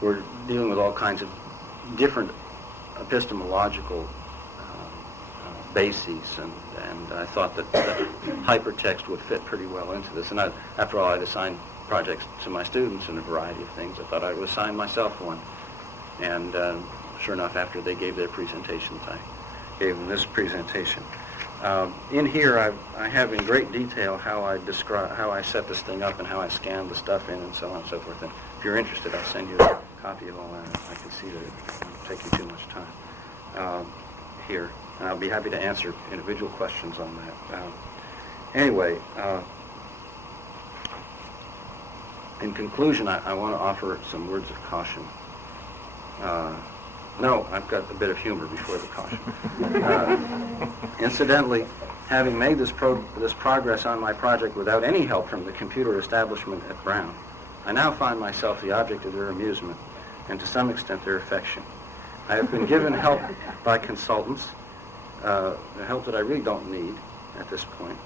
were dealing with all kinds of different epistemological bases, and I thought that hypertext would fit pretty well into this. And after all, I'd assigned projects to my students in a variety of things. I thought I would assign myself one. And sure enough, after they gave their presentations, I gave them this presentation. In here, I have in great detail how I set this thing up and how I scanned the stuff in and so on and so forth. And if you're interested, I'll send you a copy of all that. I can see that it won't take you too much time here. And I'll be happy to answer individual questions on that. Anyway, in conclusion, I want to offer some words of caution. No, I've got a bit of humor before the caution. Incidentally, having made this progress on my project without any help from the computer establishment at Brown, I now find myself the object of their amusement and to some extent their affection. I have been given help by consultants, help that I really don't need at this point,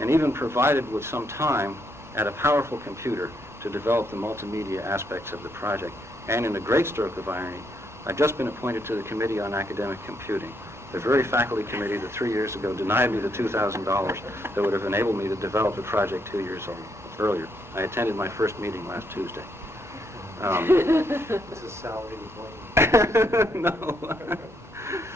and even provided with some time at a powerful computer to develop the multimedia aspects of the project. And in a great stroke of irony, I've just been appointed to the Committee on Academic Computing, the very faculty committee that 3 years ago denied me the $2,000 that would have enabled me to develop the project 2 years earlier. I attended my first meeting last Tuesday. This is salary employment. No.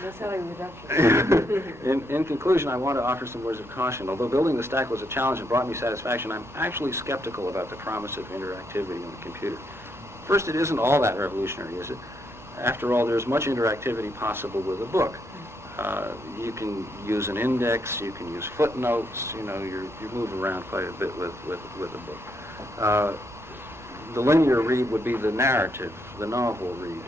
No salary reduction. In conclusion, I want to offer some words of caution. Although building the stack was a challenge and brought me satisfaction, I'm actually skeptical about the promise of interactivity on the computer. First, it isn't all that revolutionary, is it? After all, there's much interactivity possible with a book. You can use an index, you can use footnotes, you move around quite a bit with a book. The linear read would be the narrative, the novel read.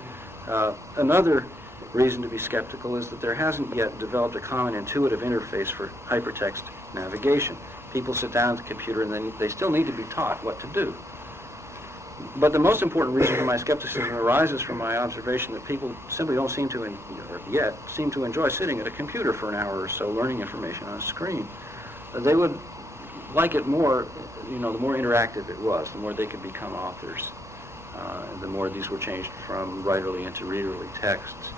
Another reason to be skeptical is that there hasn't yet developed a common intuitive interface for hypertext navigation. People sit down at the computer and then they still need to be taught what to do. But the most important reason for my skepticism arises from my observation that people simply don't seem to enjoy sitting at a computer for an hour or so learning information on a screen. They would like it more, the more interactive it was, the more they could become authors, the more these were changed from writerly into readerly texts.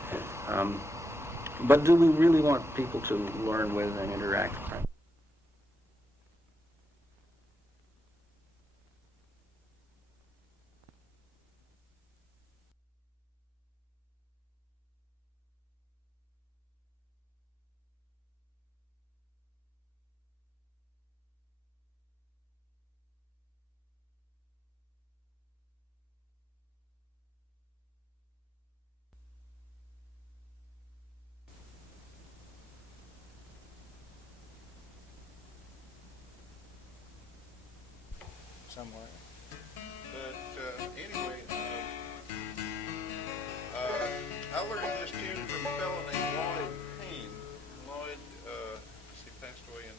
But do we really want people to learn with and interact? Somewhere. But anyway, I learned this tune from a fellow named Lloyd Payne. Lloyd, he passed away in...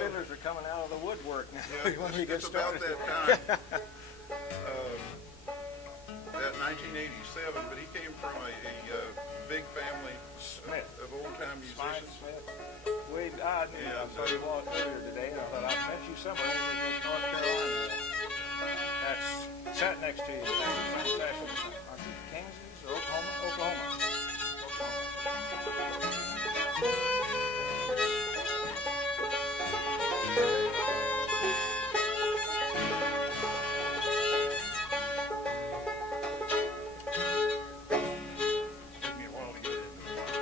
Fiddlers are coming out of the woodwork now. Yeah, when we get it's about started. that time. That 1987, but he came from a big family Smith. of old-time musicians. Smith. I knew I saw you all earlier today, and I thought I've met you somewhere in North Carolina. That's sat next to you. Kansas or Oklahoma? Took me a while to get into it.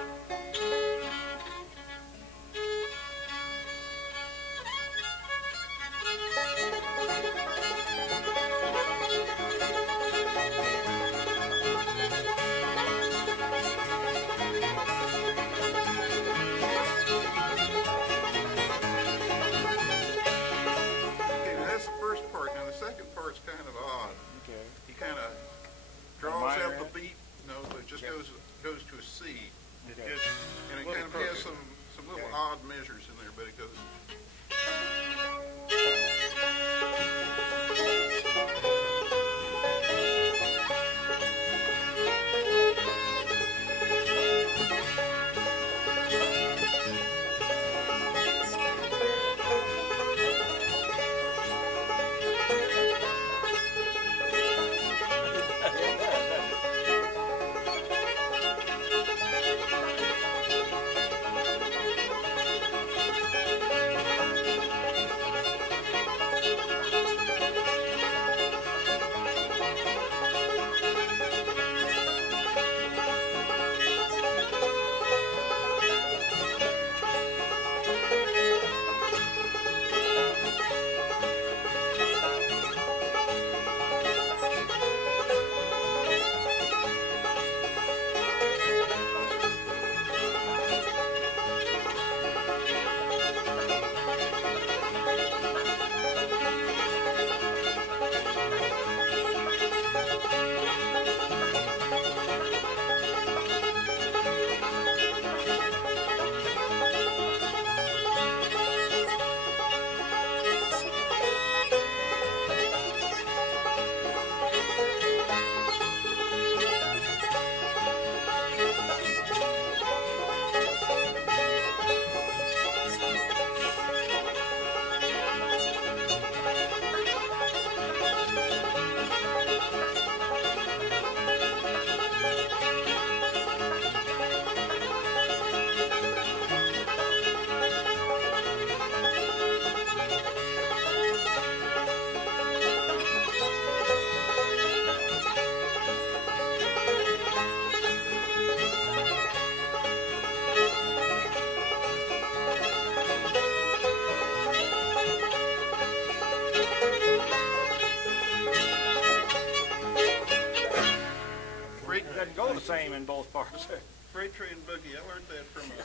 guitars. Freight train boogie. I learned that from a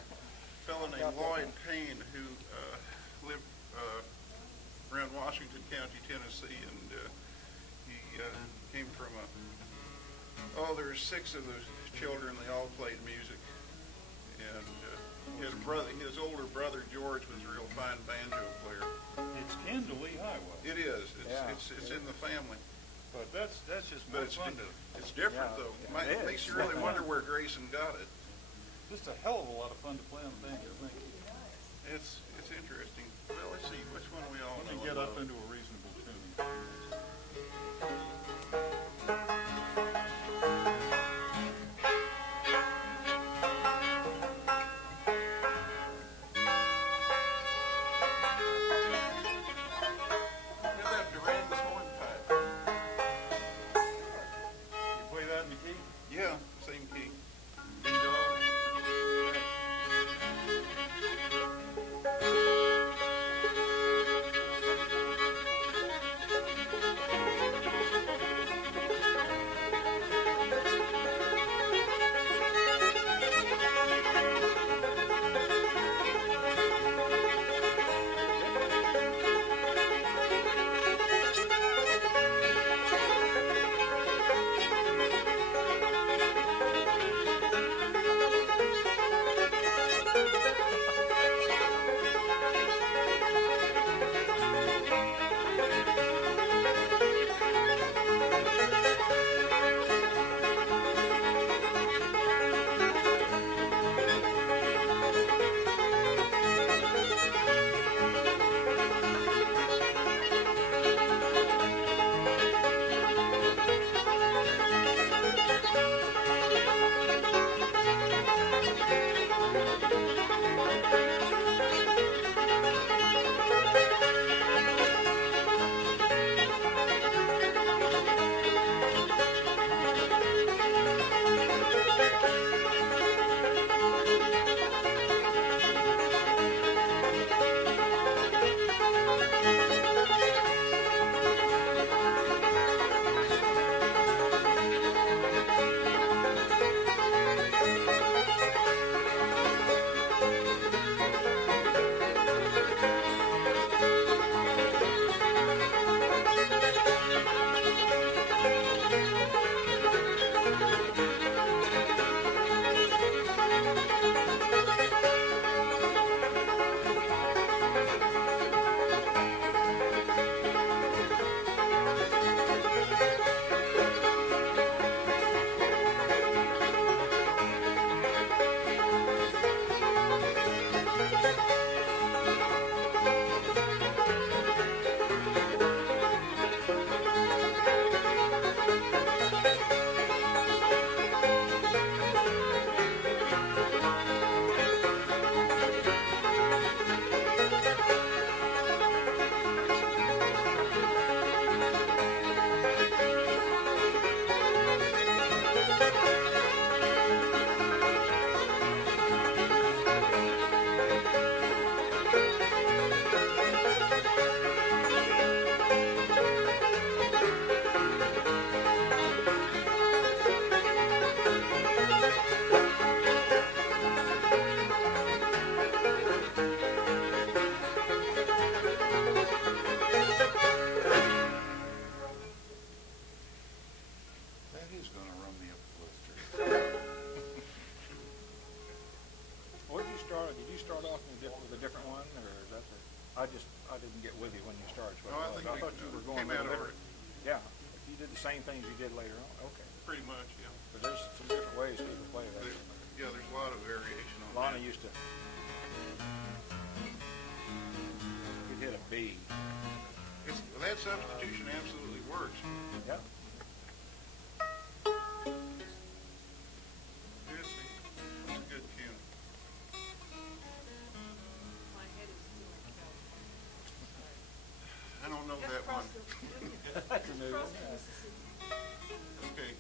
fellow named Lloyd Payne who lived around Washington County, Tennessee, and he came from there were 6 of the children. They all played music, and he had a brother. His older brother George was a real fine banjo player. It's kin to Lehigh, well. It is. It's in the family. But that's just more fun to. It's different though. It makes you really wonder where Grayson got it. Just a hell of a lot of fun to play on the banjo, I think. It's interesting. Well, let's see which one we all. Let me get up into a reasonable tune. I didn't get with you when you started. So no, I thought you were going over it. Yeah, you did the same things you did later on. Okay. Pretty much, yeah. But there's some different ways people play that. Yeah, there's a lot of variation on Lani that. used to. You'd hit a B. That substitution absolutely works. Yep. That's a good tune. I don't know that one. That's a new one. Okay.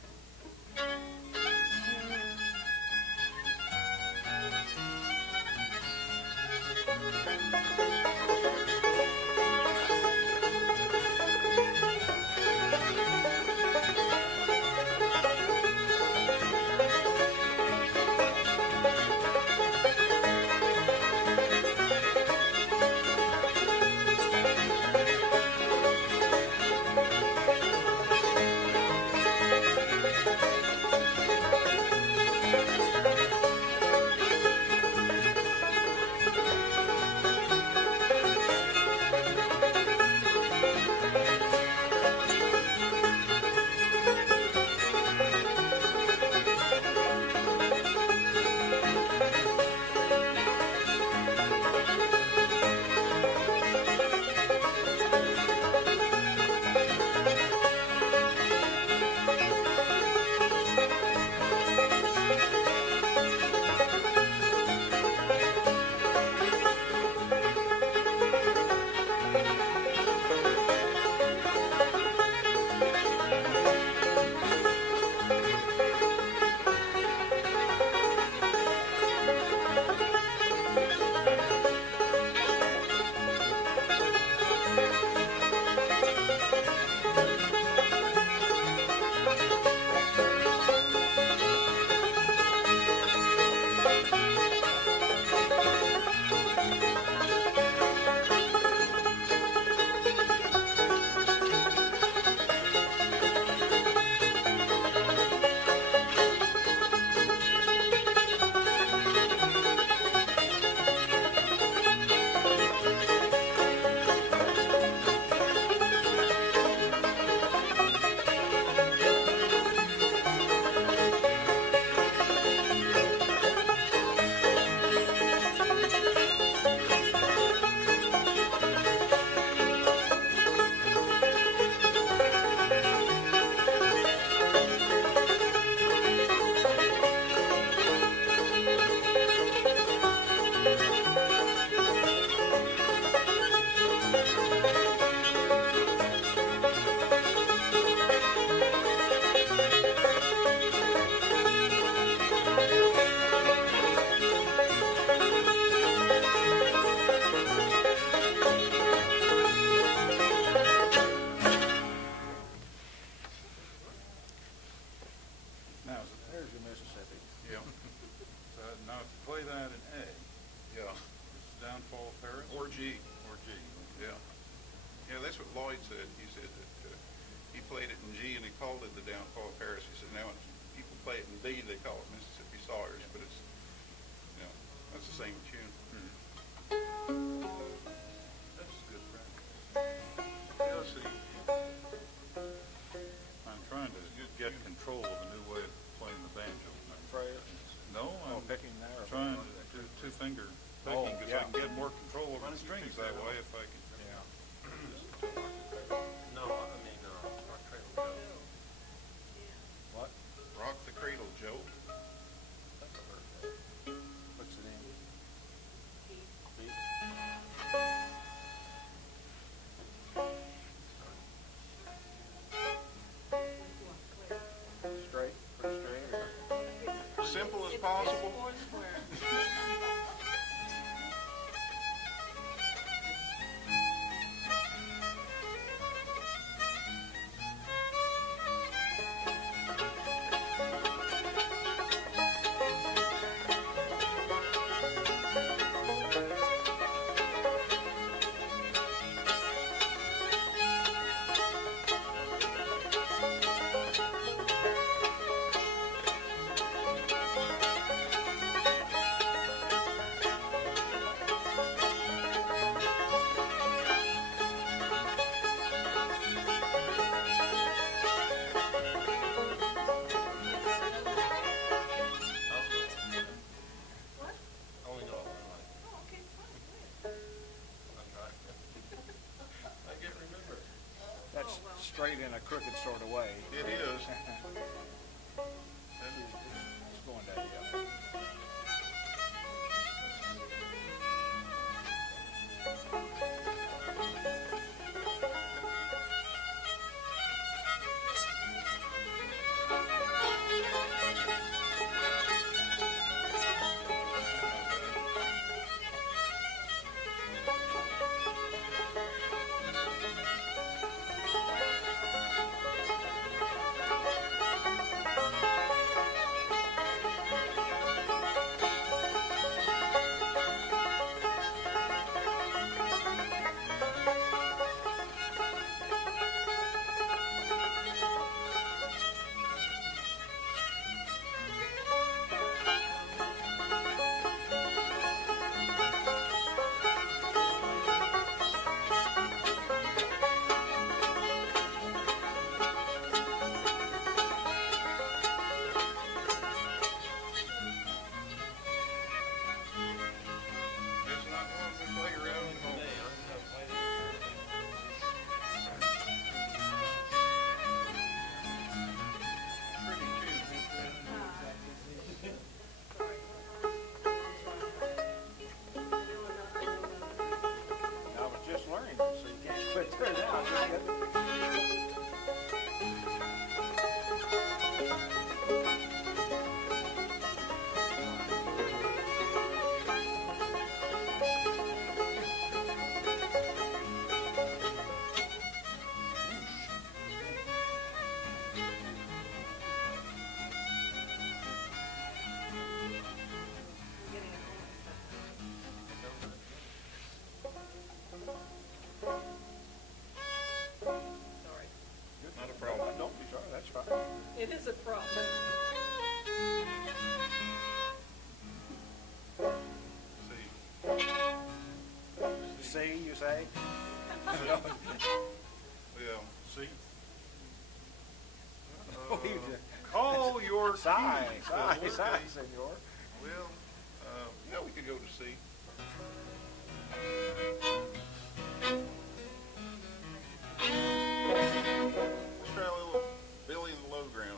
played it in G, and he called it the Downfall of Paris. He said now when people play it in B, they call it Mississippi Sawyers, but it's, you know, that's the same tune. That's good practice. Let's see. I'm trying to get control of a new way of playing the banjo. No, I'm picking there. trying to do two-finger picking because I can get more control over the strings that way if I can. No, I mean, Rock Cradle Joe. What? Rock the Cradle, Joe. What's the name? Beat. Straight? Pretty straight? Or? Simple as possible. That's straight in a crooked sort of way. It is. It's going down the other. It is a problem. C, you say? Well, See? Call your sigh, Okay. senor. well, yeah, we could go to C. Let's try a little Billy in the Low Ground.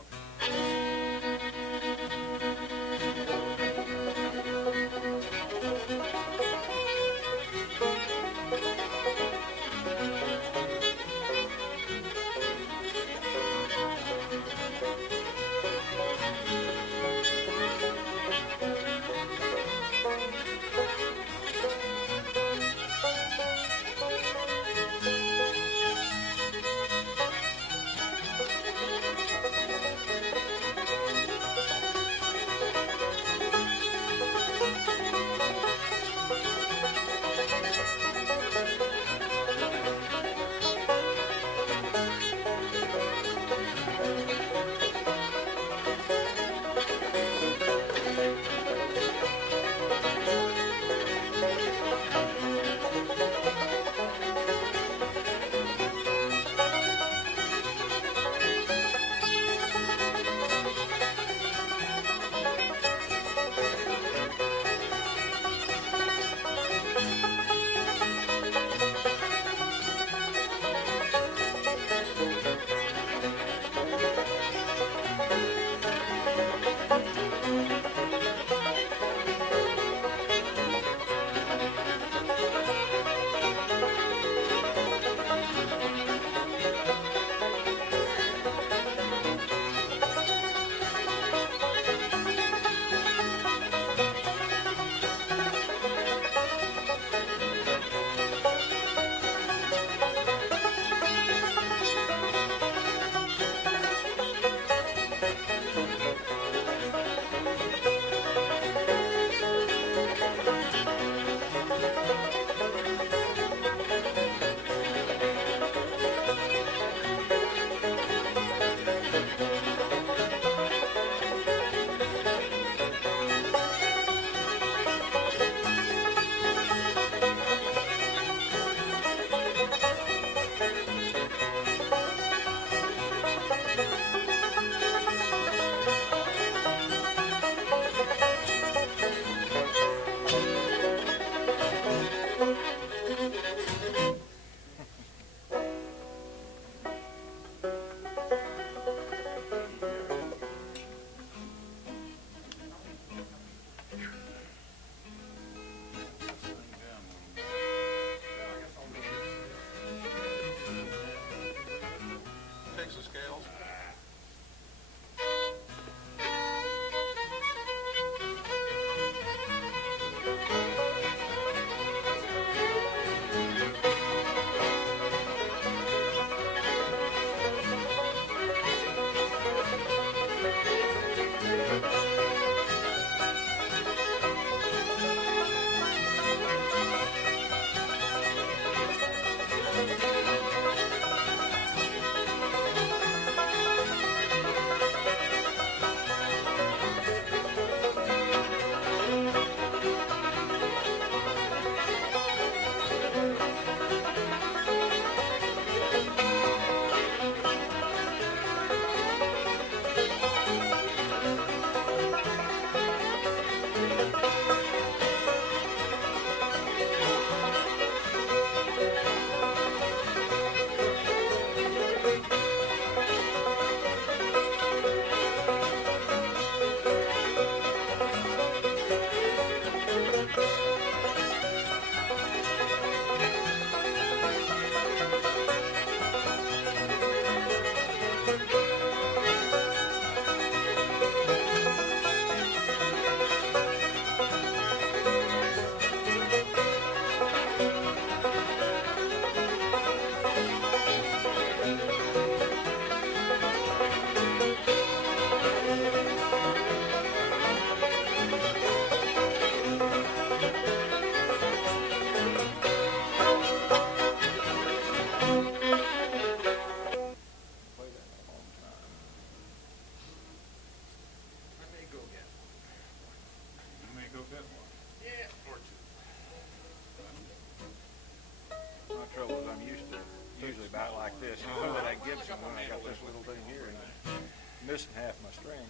and then I got this little thing here, and I'm missing half my strings.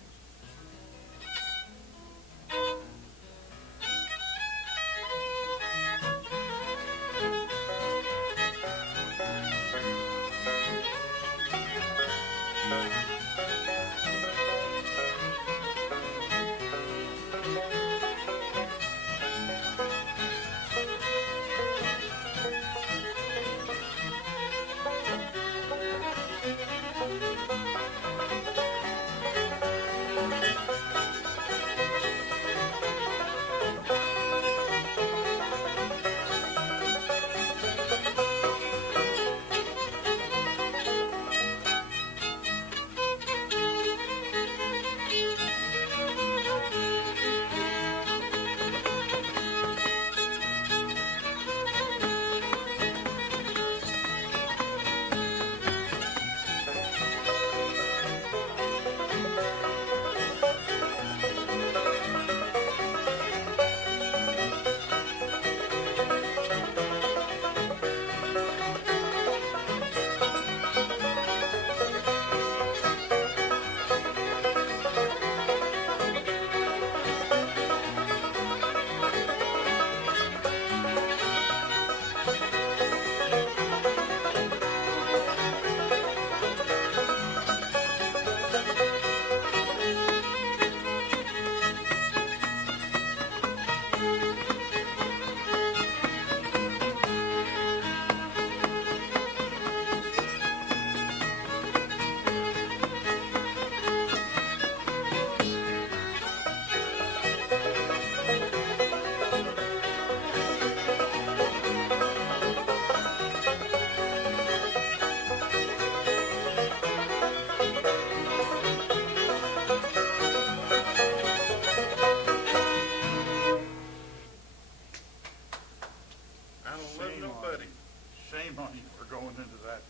Shame on you for going into that,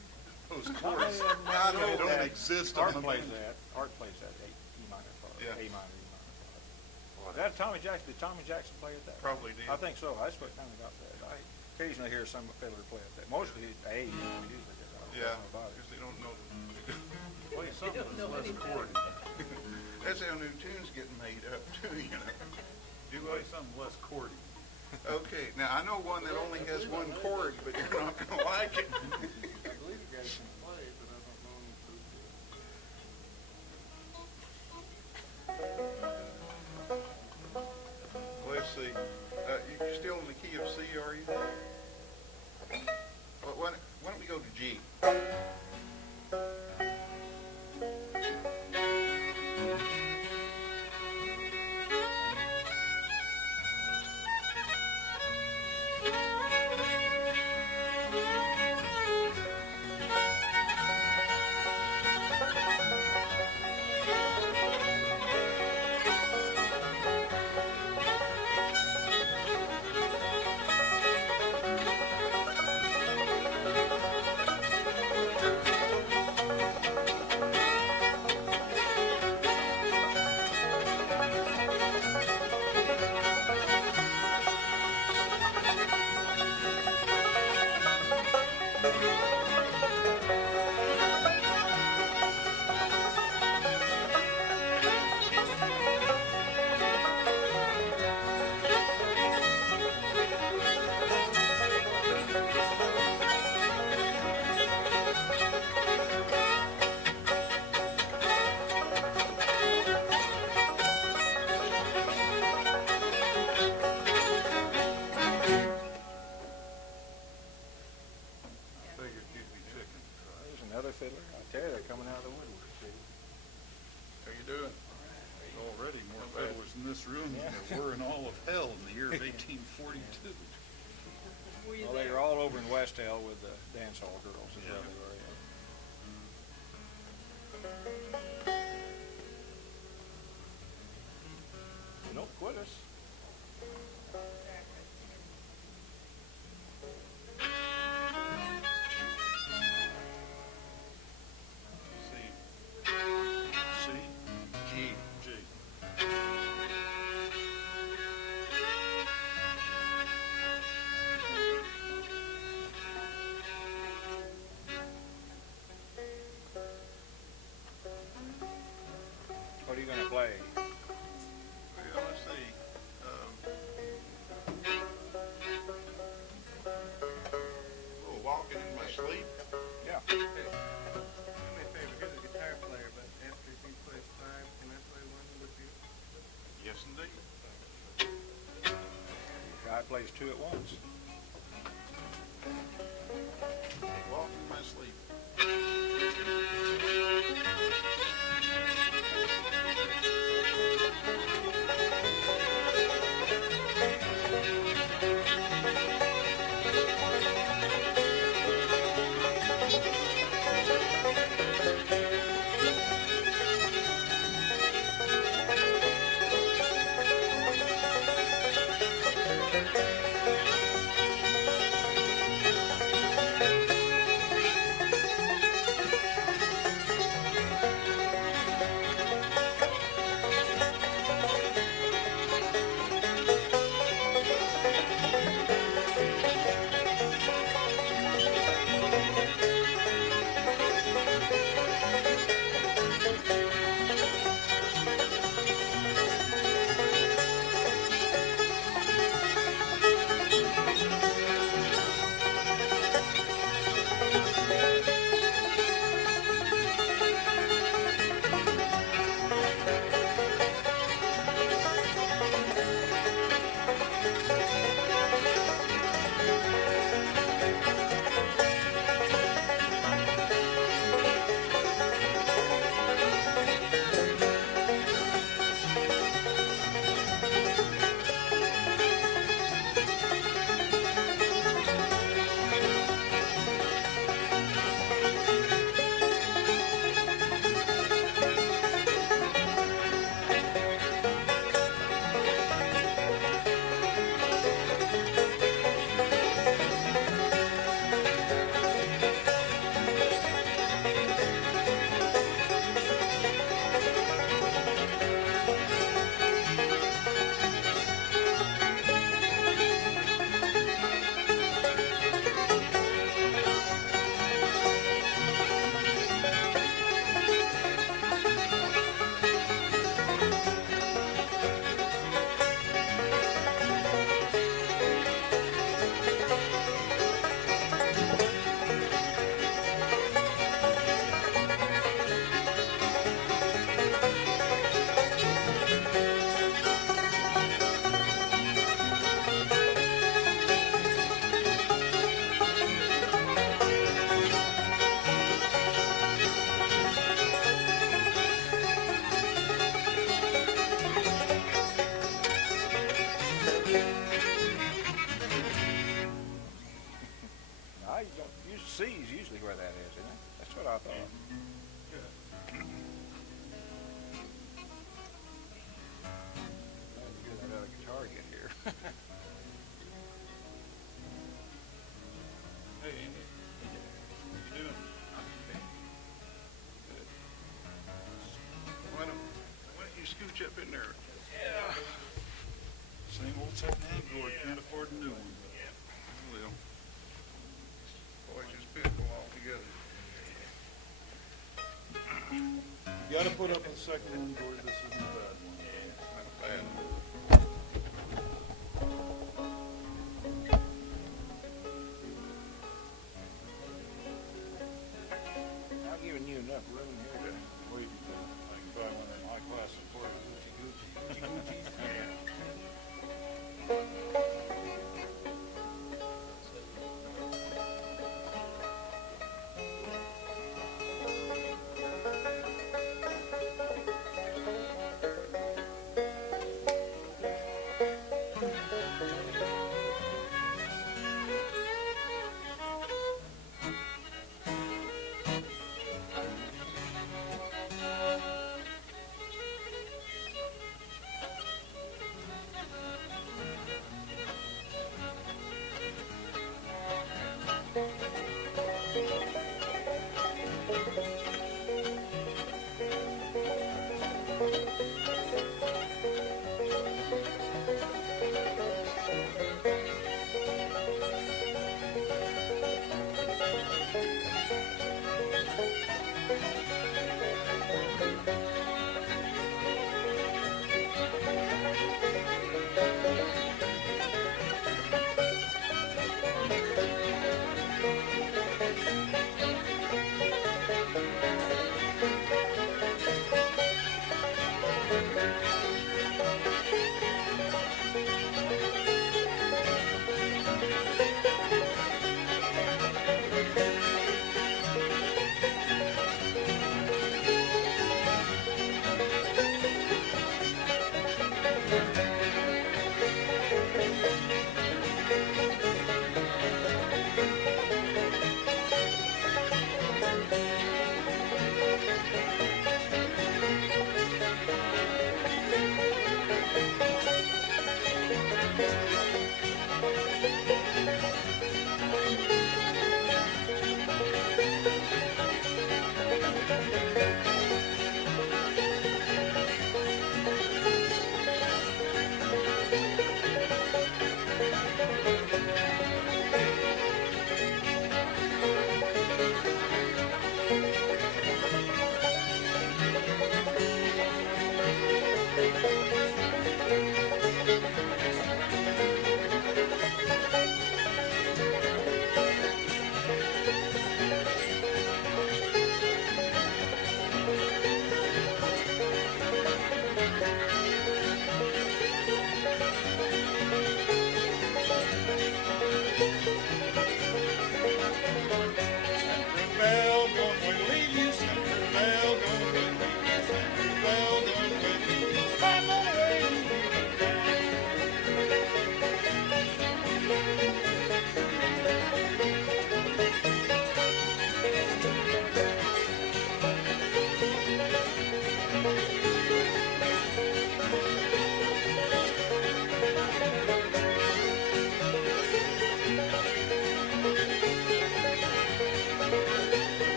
those chords. I know They don't that. exist Art on the plays banjo. that. Art plays that E minor part. Yeah. A minor, E minor part. That Tommy Jackson, did Tommy Jackson play at that? Probably did. I think so. That's what kind of got that. I occasionally hear some fiddler play at that. Mostly A, usually get Yeah, about it. because they don't know. Play something that's less chordy. That's how new tunes get made up too, you know. Do play something less chordy. Okay, now I know one that only has one chord, but you're not going to like it. I believe the guy can play, but I don't know him to. Let's see. You're still in the key of C, are you? Well, why don't we go to G? Fiddler. I tell you, they're coming out of the woodwork. How you doing? There's already more fiddlers in this room than there were in all of hell in the year of 1842. Well, they were all over in West Hill with the dance hall girls. Is where they were. You don't quit us. Do me a favor, here's a guitar player, but after he plays 5, can I play one with you? Yes, indeed. Guy plays 2 at once. Walk in my sleep. C is usually where that is, isn't it? That's what I thought. Glad to get that other guitar get here. Hey, Andy. You doing? Good. Why don't you scooch up in there? Yeah. Same old second-hand gourd, can't afford a new one. Well, boys just pitiful altogether. You gotta put up with second-hand gourd, this isn't a bad one. Not a bad one. I've given you enough room here to Wait, I can buy one in high class and for Gucci.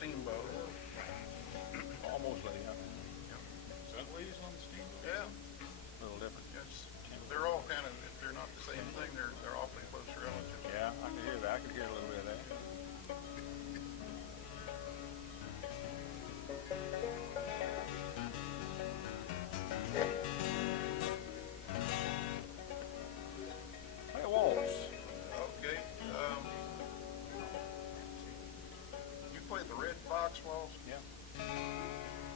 steamboat. Almost like, huh? Is that ways on the steamboat? Yeah. A little different. Yes. They're all kind of, if they're not the same thing, they're awfully close relatives. Yeah, I could hear that. I could hear a little bit of that. Hey, waltz. Okay. You play the red fox waltz Yeah.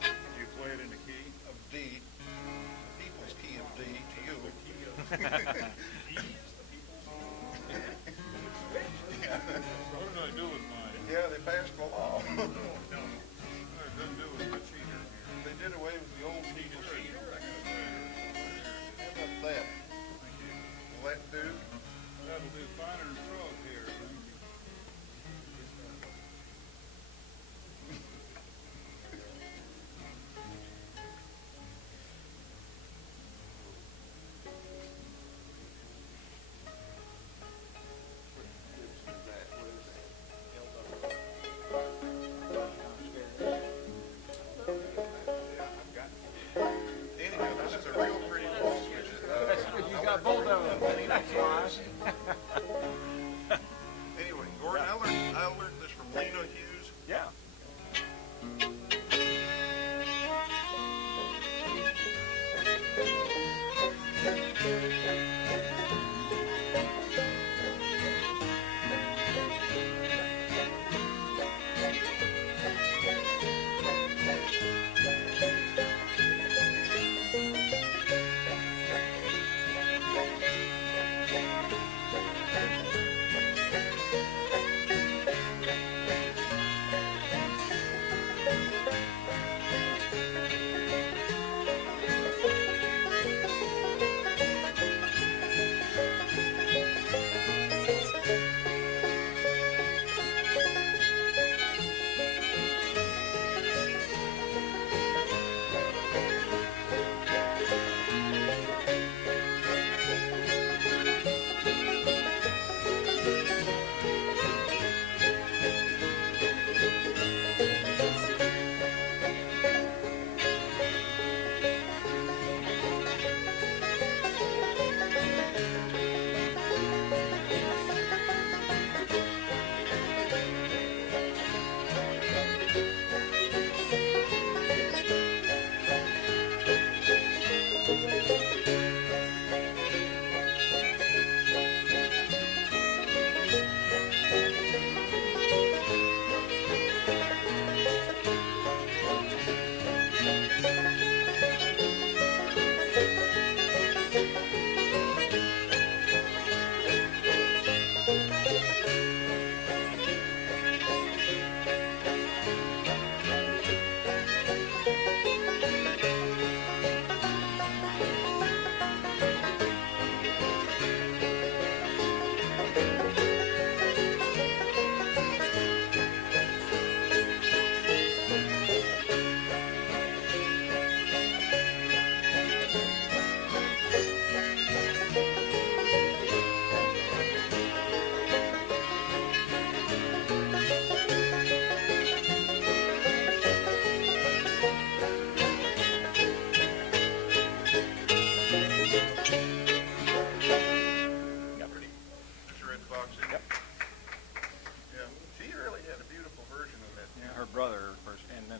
Do you play it in the key? of D, people's key of D to you. What did I do with mine? Yeah, they passed the law. No, it doesn't do with the cheater. They did away with the old people cheater. How about that? Will that do? That'll do finer than frog here, thank you. Anyhow, this is a real pretty waltz. You got both of them. That's nice. Anyway, Gordon, I learned this from Lena Hughes. Yeah.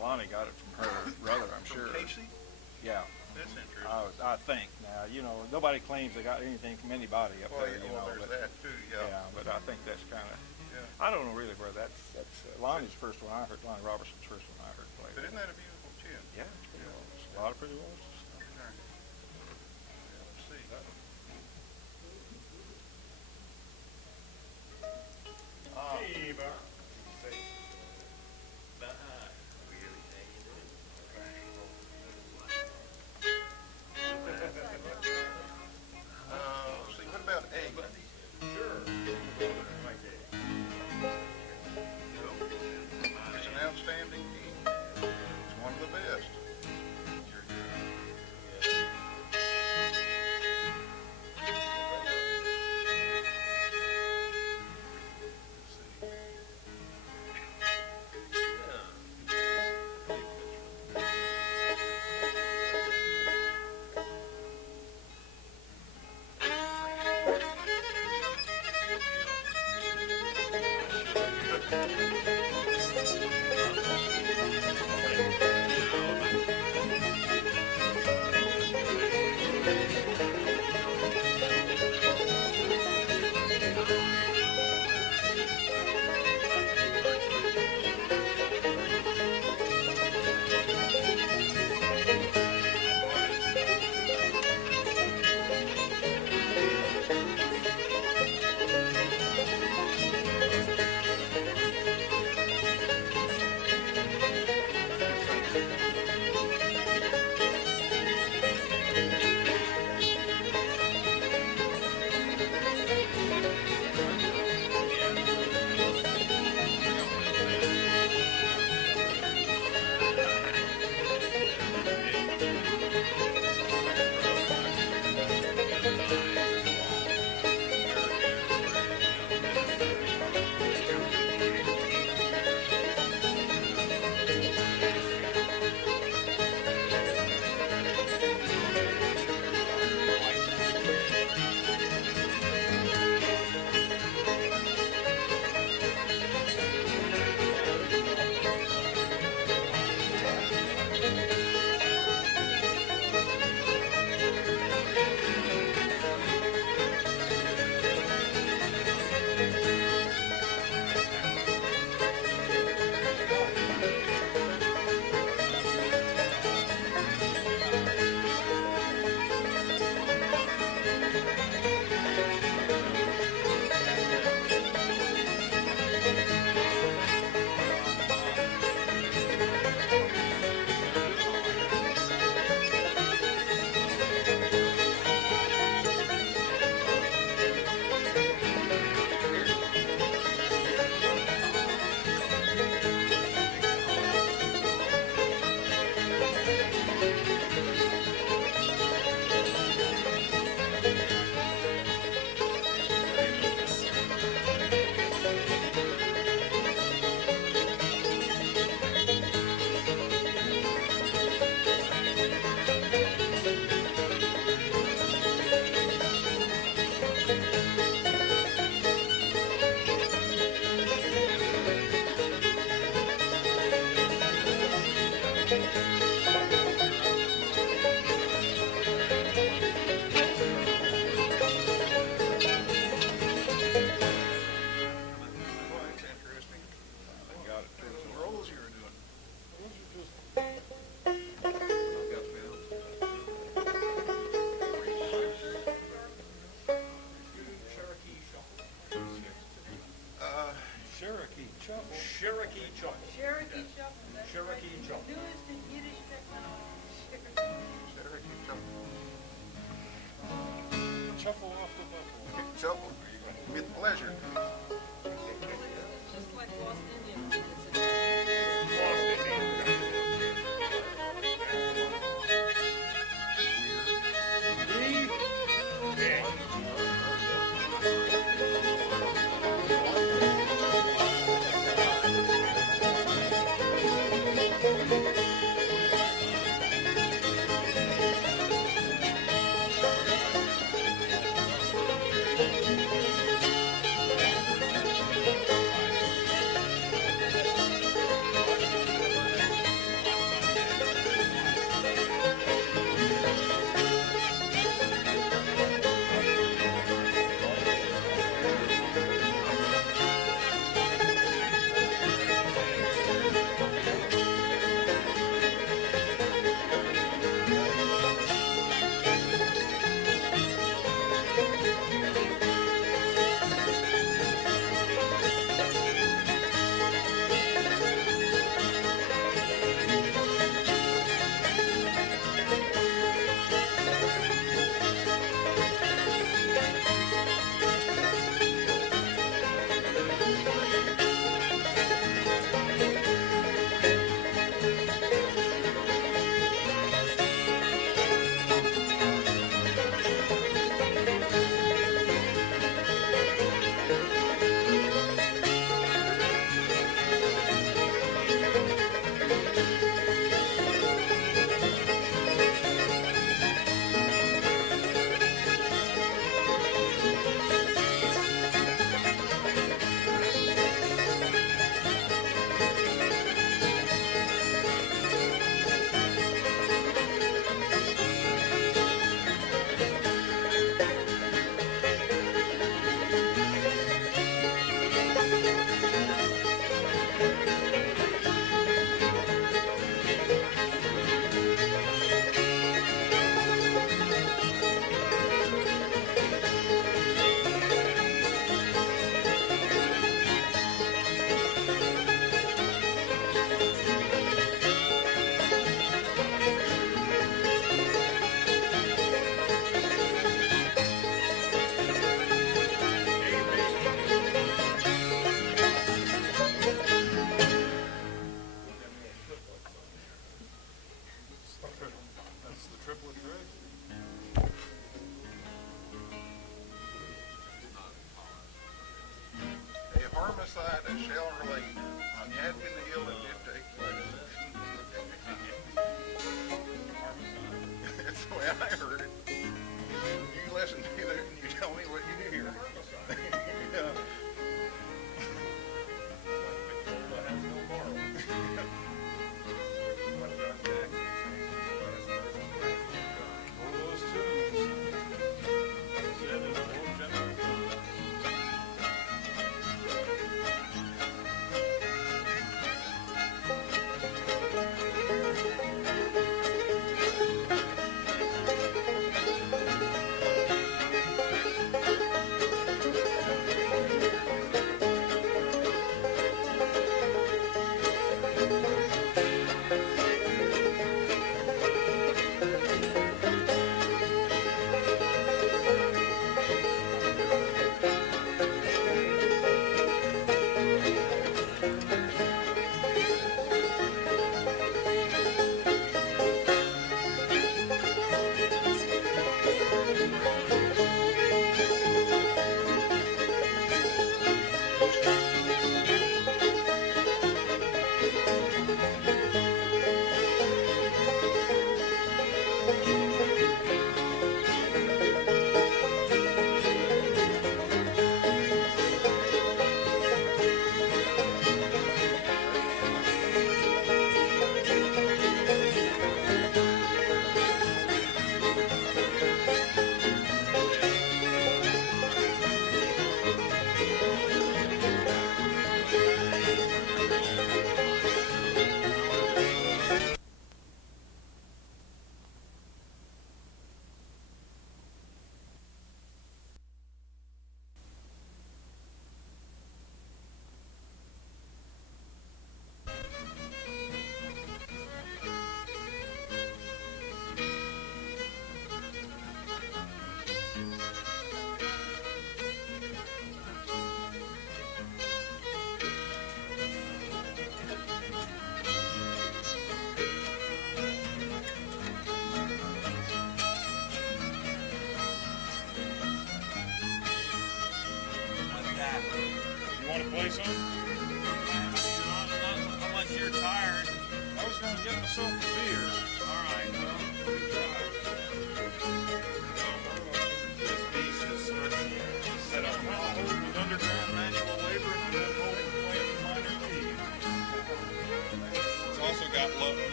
Lani got it from her brother, I'm sure. Casey? Yeah. That's interesting. I think. Now, you know, nobody claims they got anything from anybody up Well, there, you know. there's But, that too, yeah. yeah, but I think that's kind of, Yeah. I don't know really where that's Lonnie's first one I heard, Lonnie Robertson's first one I heard play. But isn't that a beautiful tune? Yeah, it's pretty well. It's a lot of pretty waltzes. Darn. Yeah, let's see. Hey, Bob. Let's see, what about egg? Sure. It's an outstanding key. It's one of the best.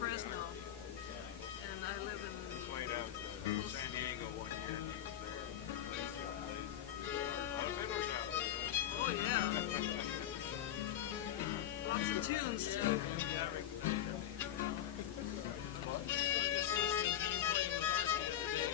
Fresno, and I live in. Played out San Diego one year, and he was there. A lot of fiddlers out there. Oh yeah. Lots of tunes too. Yeah, I recognize that name. What? Just listening to you playing with Art the other day on the record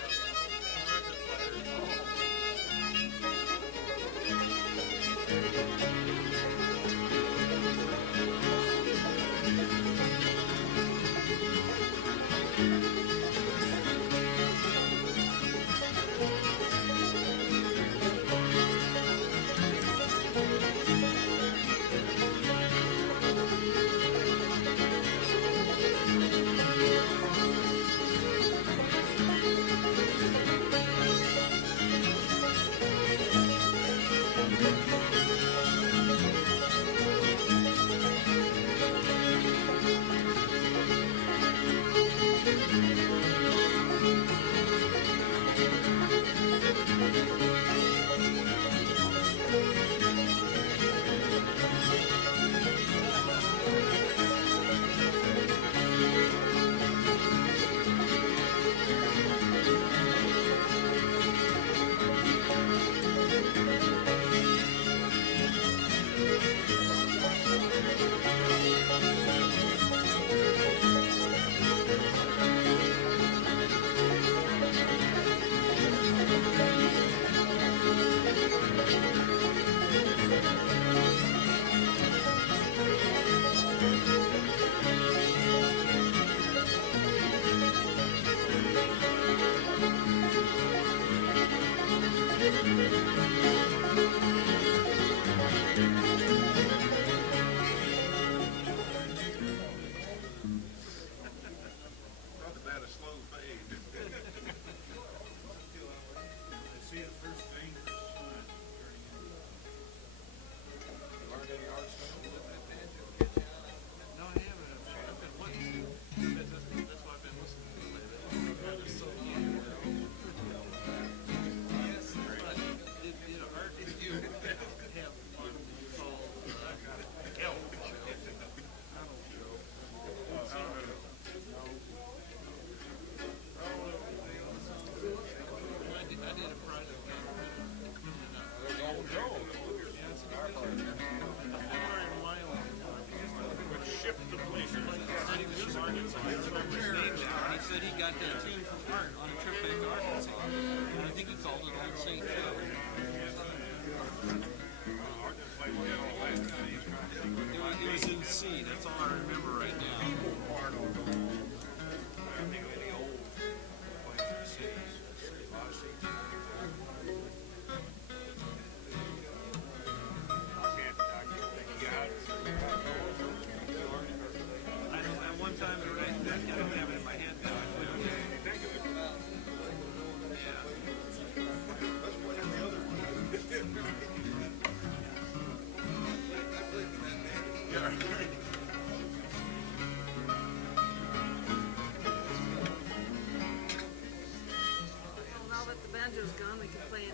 player.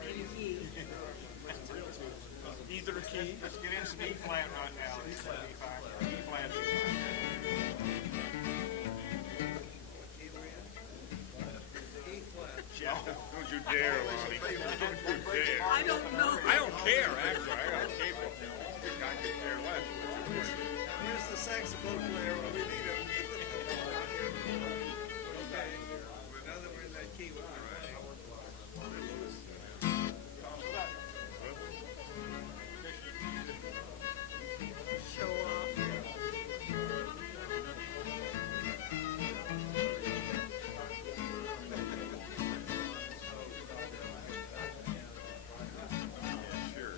Either key. Let's get into D flat right now. D flat. D flat. Don't you dare, Lonnie. Don't you dare. I don't know. I don't care, actually. I got cable. I could care less. Here's the saxophone player when we need him. Okay. But now that we're in that key, we're all right. Show off. Sure.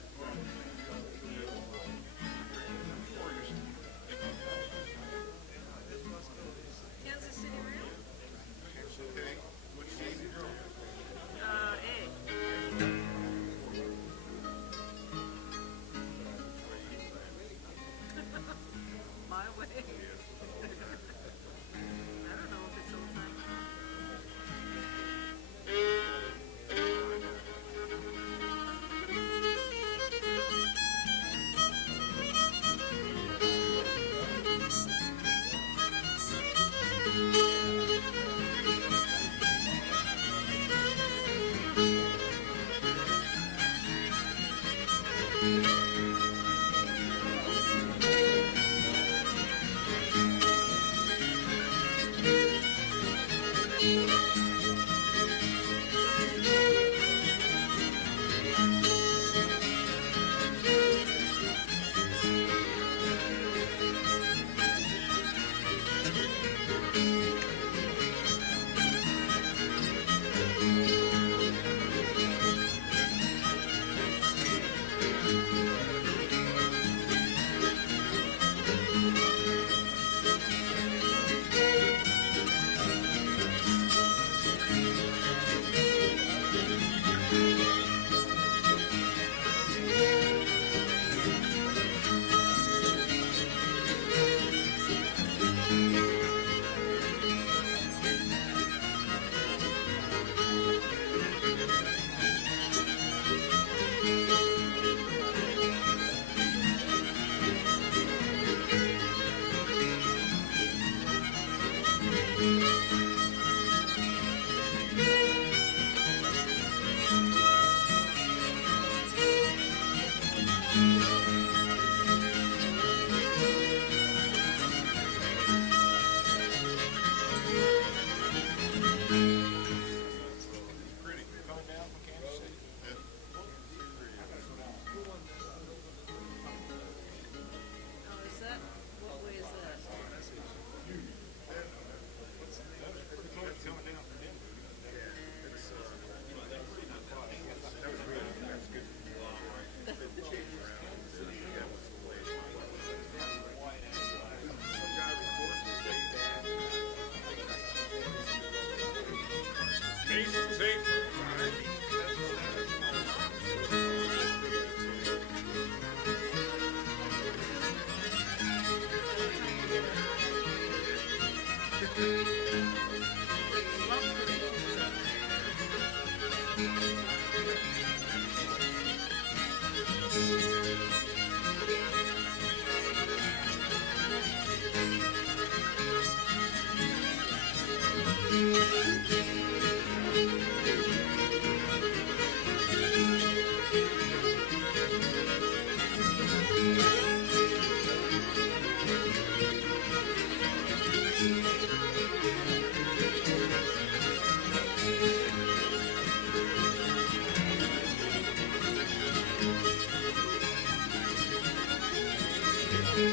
Or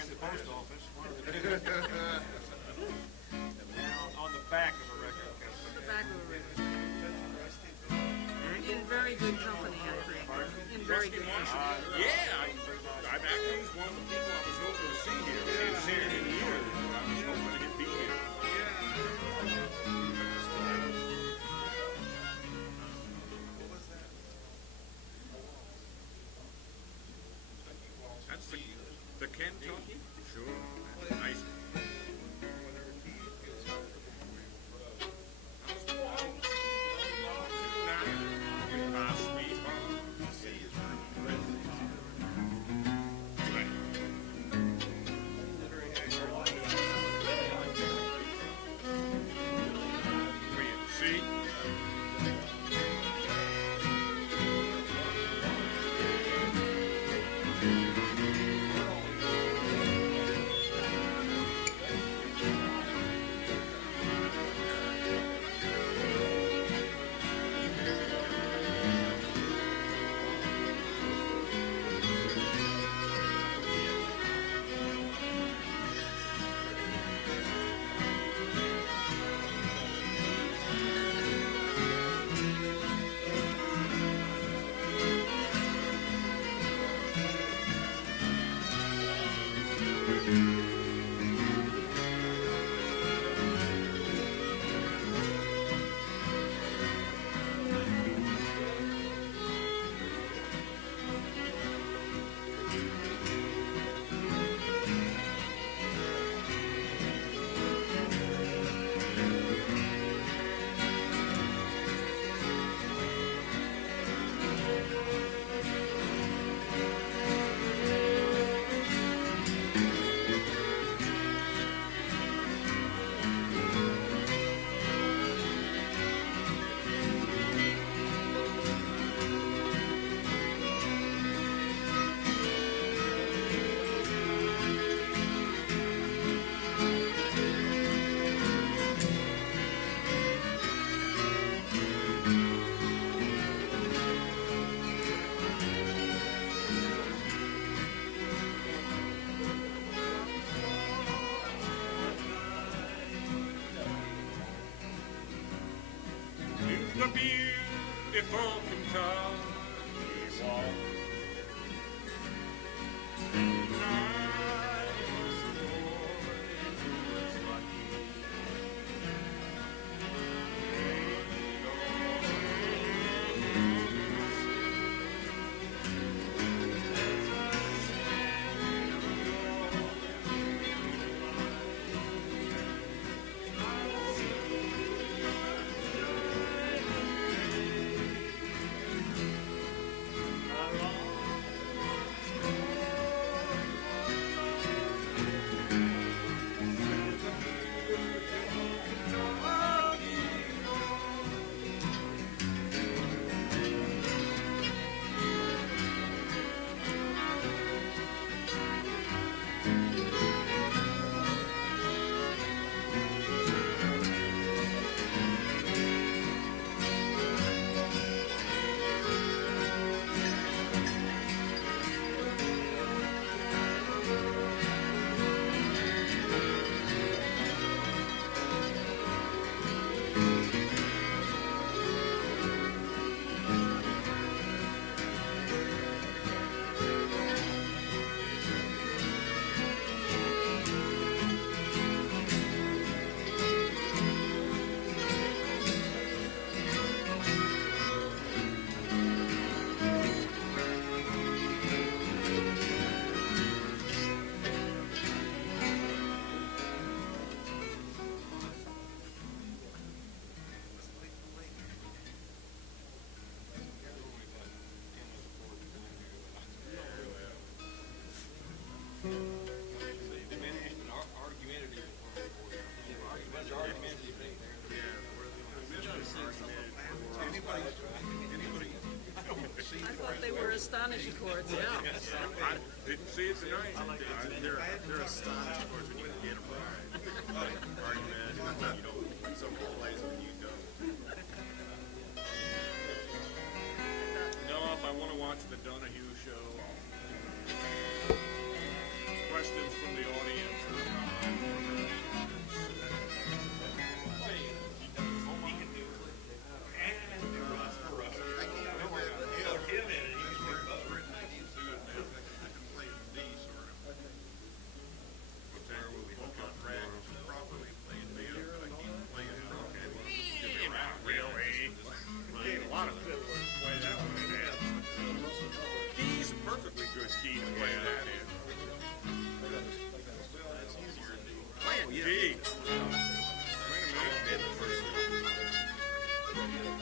in the post office. On the back of a record. On the back of a record. In very good company, I think. In very good company. Yeah, I've actually was one of the people I was hoping to see here. I hadn't seen it in years. I was hoping he'd be here. That's the Kentucky? Sure. Nice. My sweetheart. See? The beautiful Kentucky walk. C I chords. thought they were astonishing chords, yeah. I didn't see it tonight. They're astonishing chords when you can get them right. Argument, you know, when someone plays them, you go. No, if I want to watch the Donahue show, questions from the audience or not. Perfectly good key to play that in. Playing G. Wait a minute.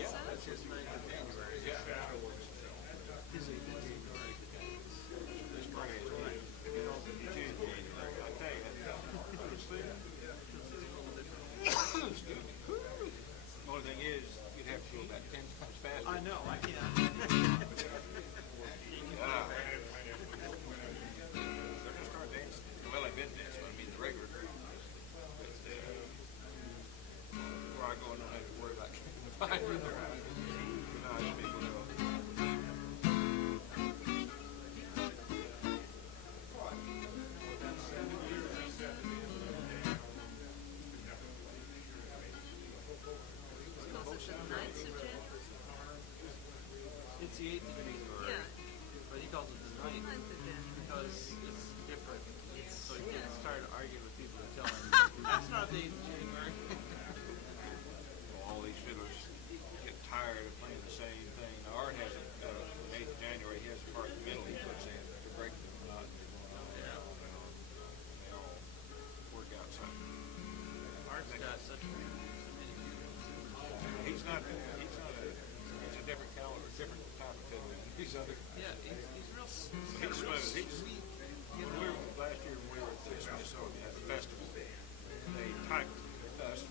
Yeah, that's his 9th of January. Yeah. His 8th of January. This Friday is right. You know, the 2nd of January. I tell you, excuse me. The only thing is, you'd have to go about 10 times faster. I know, I can't. They're gonna start dancing. Well, they've been dancing. I mean, the regular group. But where I go, I don't have to worry about getting the fire in their eyes. Nice people know. It's the 8th of January. Yeah. But he calls it the 9th. Because it's different. So he gets tired of arguing with people and telling them, that's not the 8th of January. All these fiddlers get tired of playing the same thing. Now, Art has the 8th of January, he has a part in the middle he puts in to break the monotony going on. Yeah. They all work out something. Art's got such many he's a different caliber, different type of fiddler than these other. Yeah, he's real smooth. Last year when we were at the Minnesota at the festival, they typed us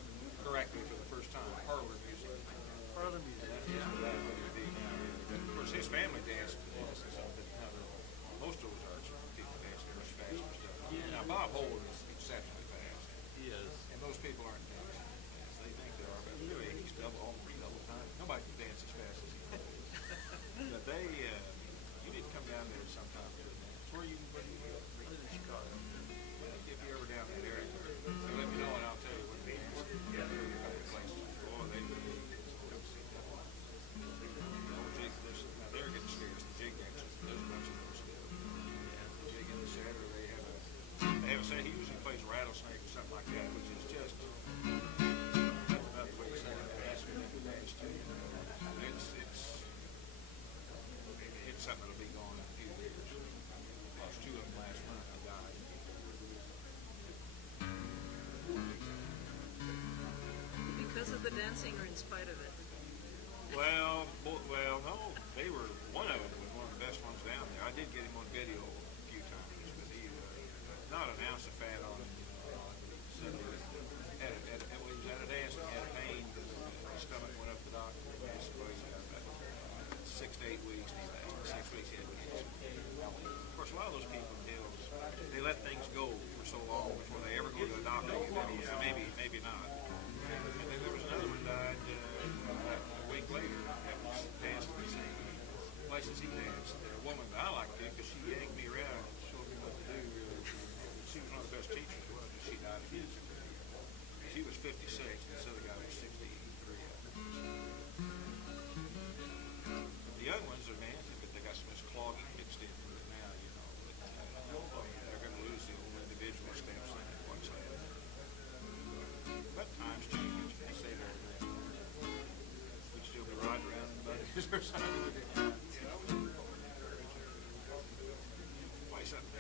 correctly for the first time. Parlor music. Parlor music. And that's just what it would be now. Of course, his family danced to this and something. Most of Ozarks people dance much faster stuff. Yeah. Now Bob Holden is exceptionally fast. He is. And most people aren't dancing as they think they are, but really he's almost double time. Nobody can dance as fast as he can. But they, you need to come down there sometime to the dance. Where you live in Chicago. If you're ever down that area, so let me know and I'll tell you what the dance is. Yeah, there are a couple of places. Oh, they really go see that one. Now they're getting serious. The jig dancers, there's a bunch of those still. Yeah, the jig and the setter, they have a set. He usually plays rattlesnake or something like that, which is just another way to say it. That's what they can dance to. It's something that'll be gone in a few years. Lost 2 of them last month. They died. Because of the dancing or in spite of it? Well, no. They were, one of them was one of the best ones down there. I did get him on video a few times, but he not an ounce of fat on him. So he was at a dance and he had pain. His stomach went up the doctor. Basically, he got about 6 to 8 weeks. And he lasted 6 weeks. He had cancer. Of course, a lot of those people in hills, they let things go for so long before they ever go to the doctor. Maybe not. And then there was another one died about a week later. That was dancing the same places he danced. A woman that I liked it because she yanked me around and showed me what to do. She was one of the best teachers. She died of cancer. She was 56, and this other guy was 63. The young ones are dancing, but they got so much clogging mixed in with it now, you know. They're going to lose the old individual steps and what's that. But times change. They say that we'd still be riding around in the buddies or something. Play something.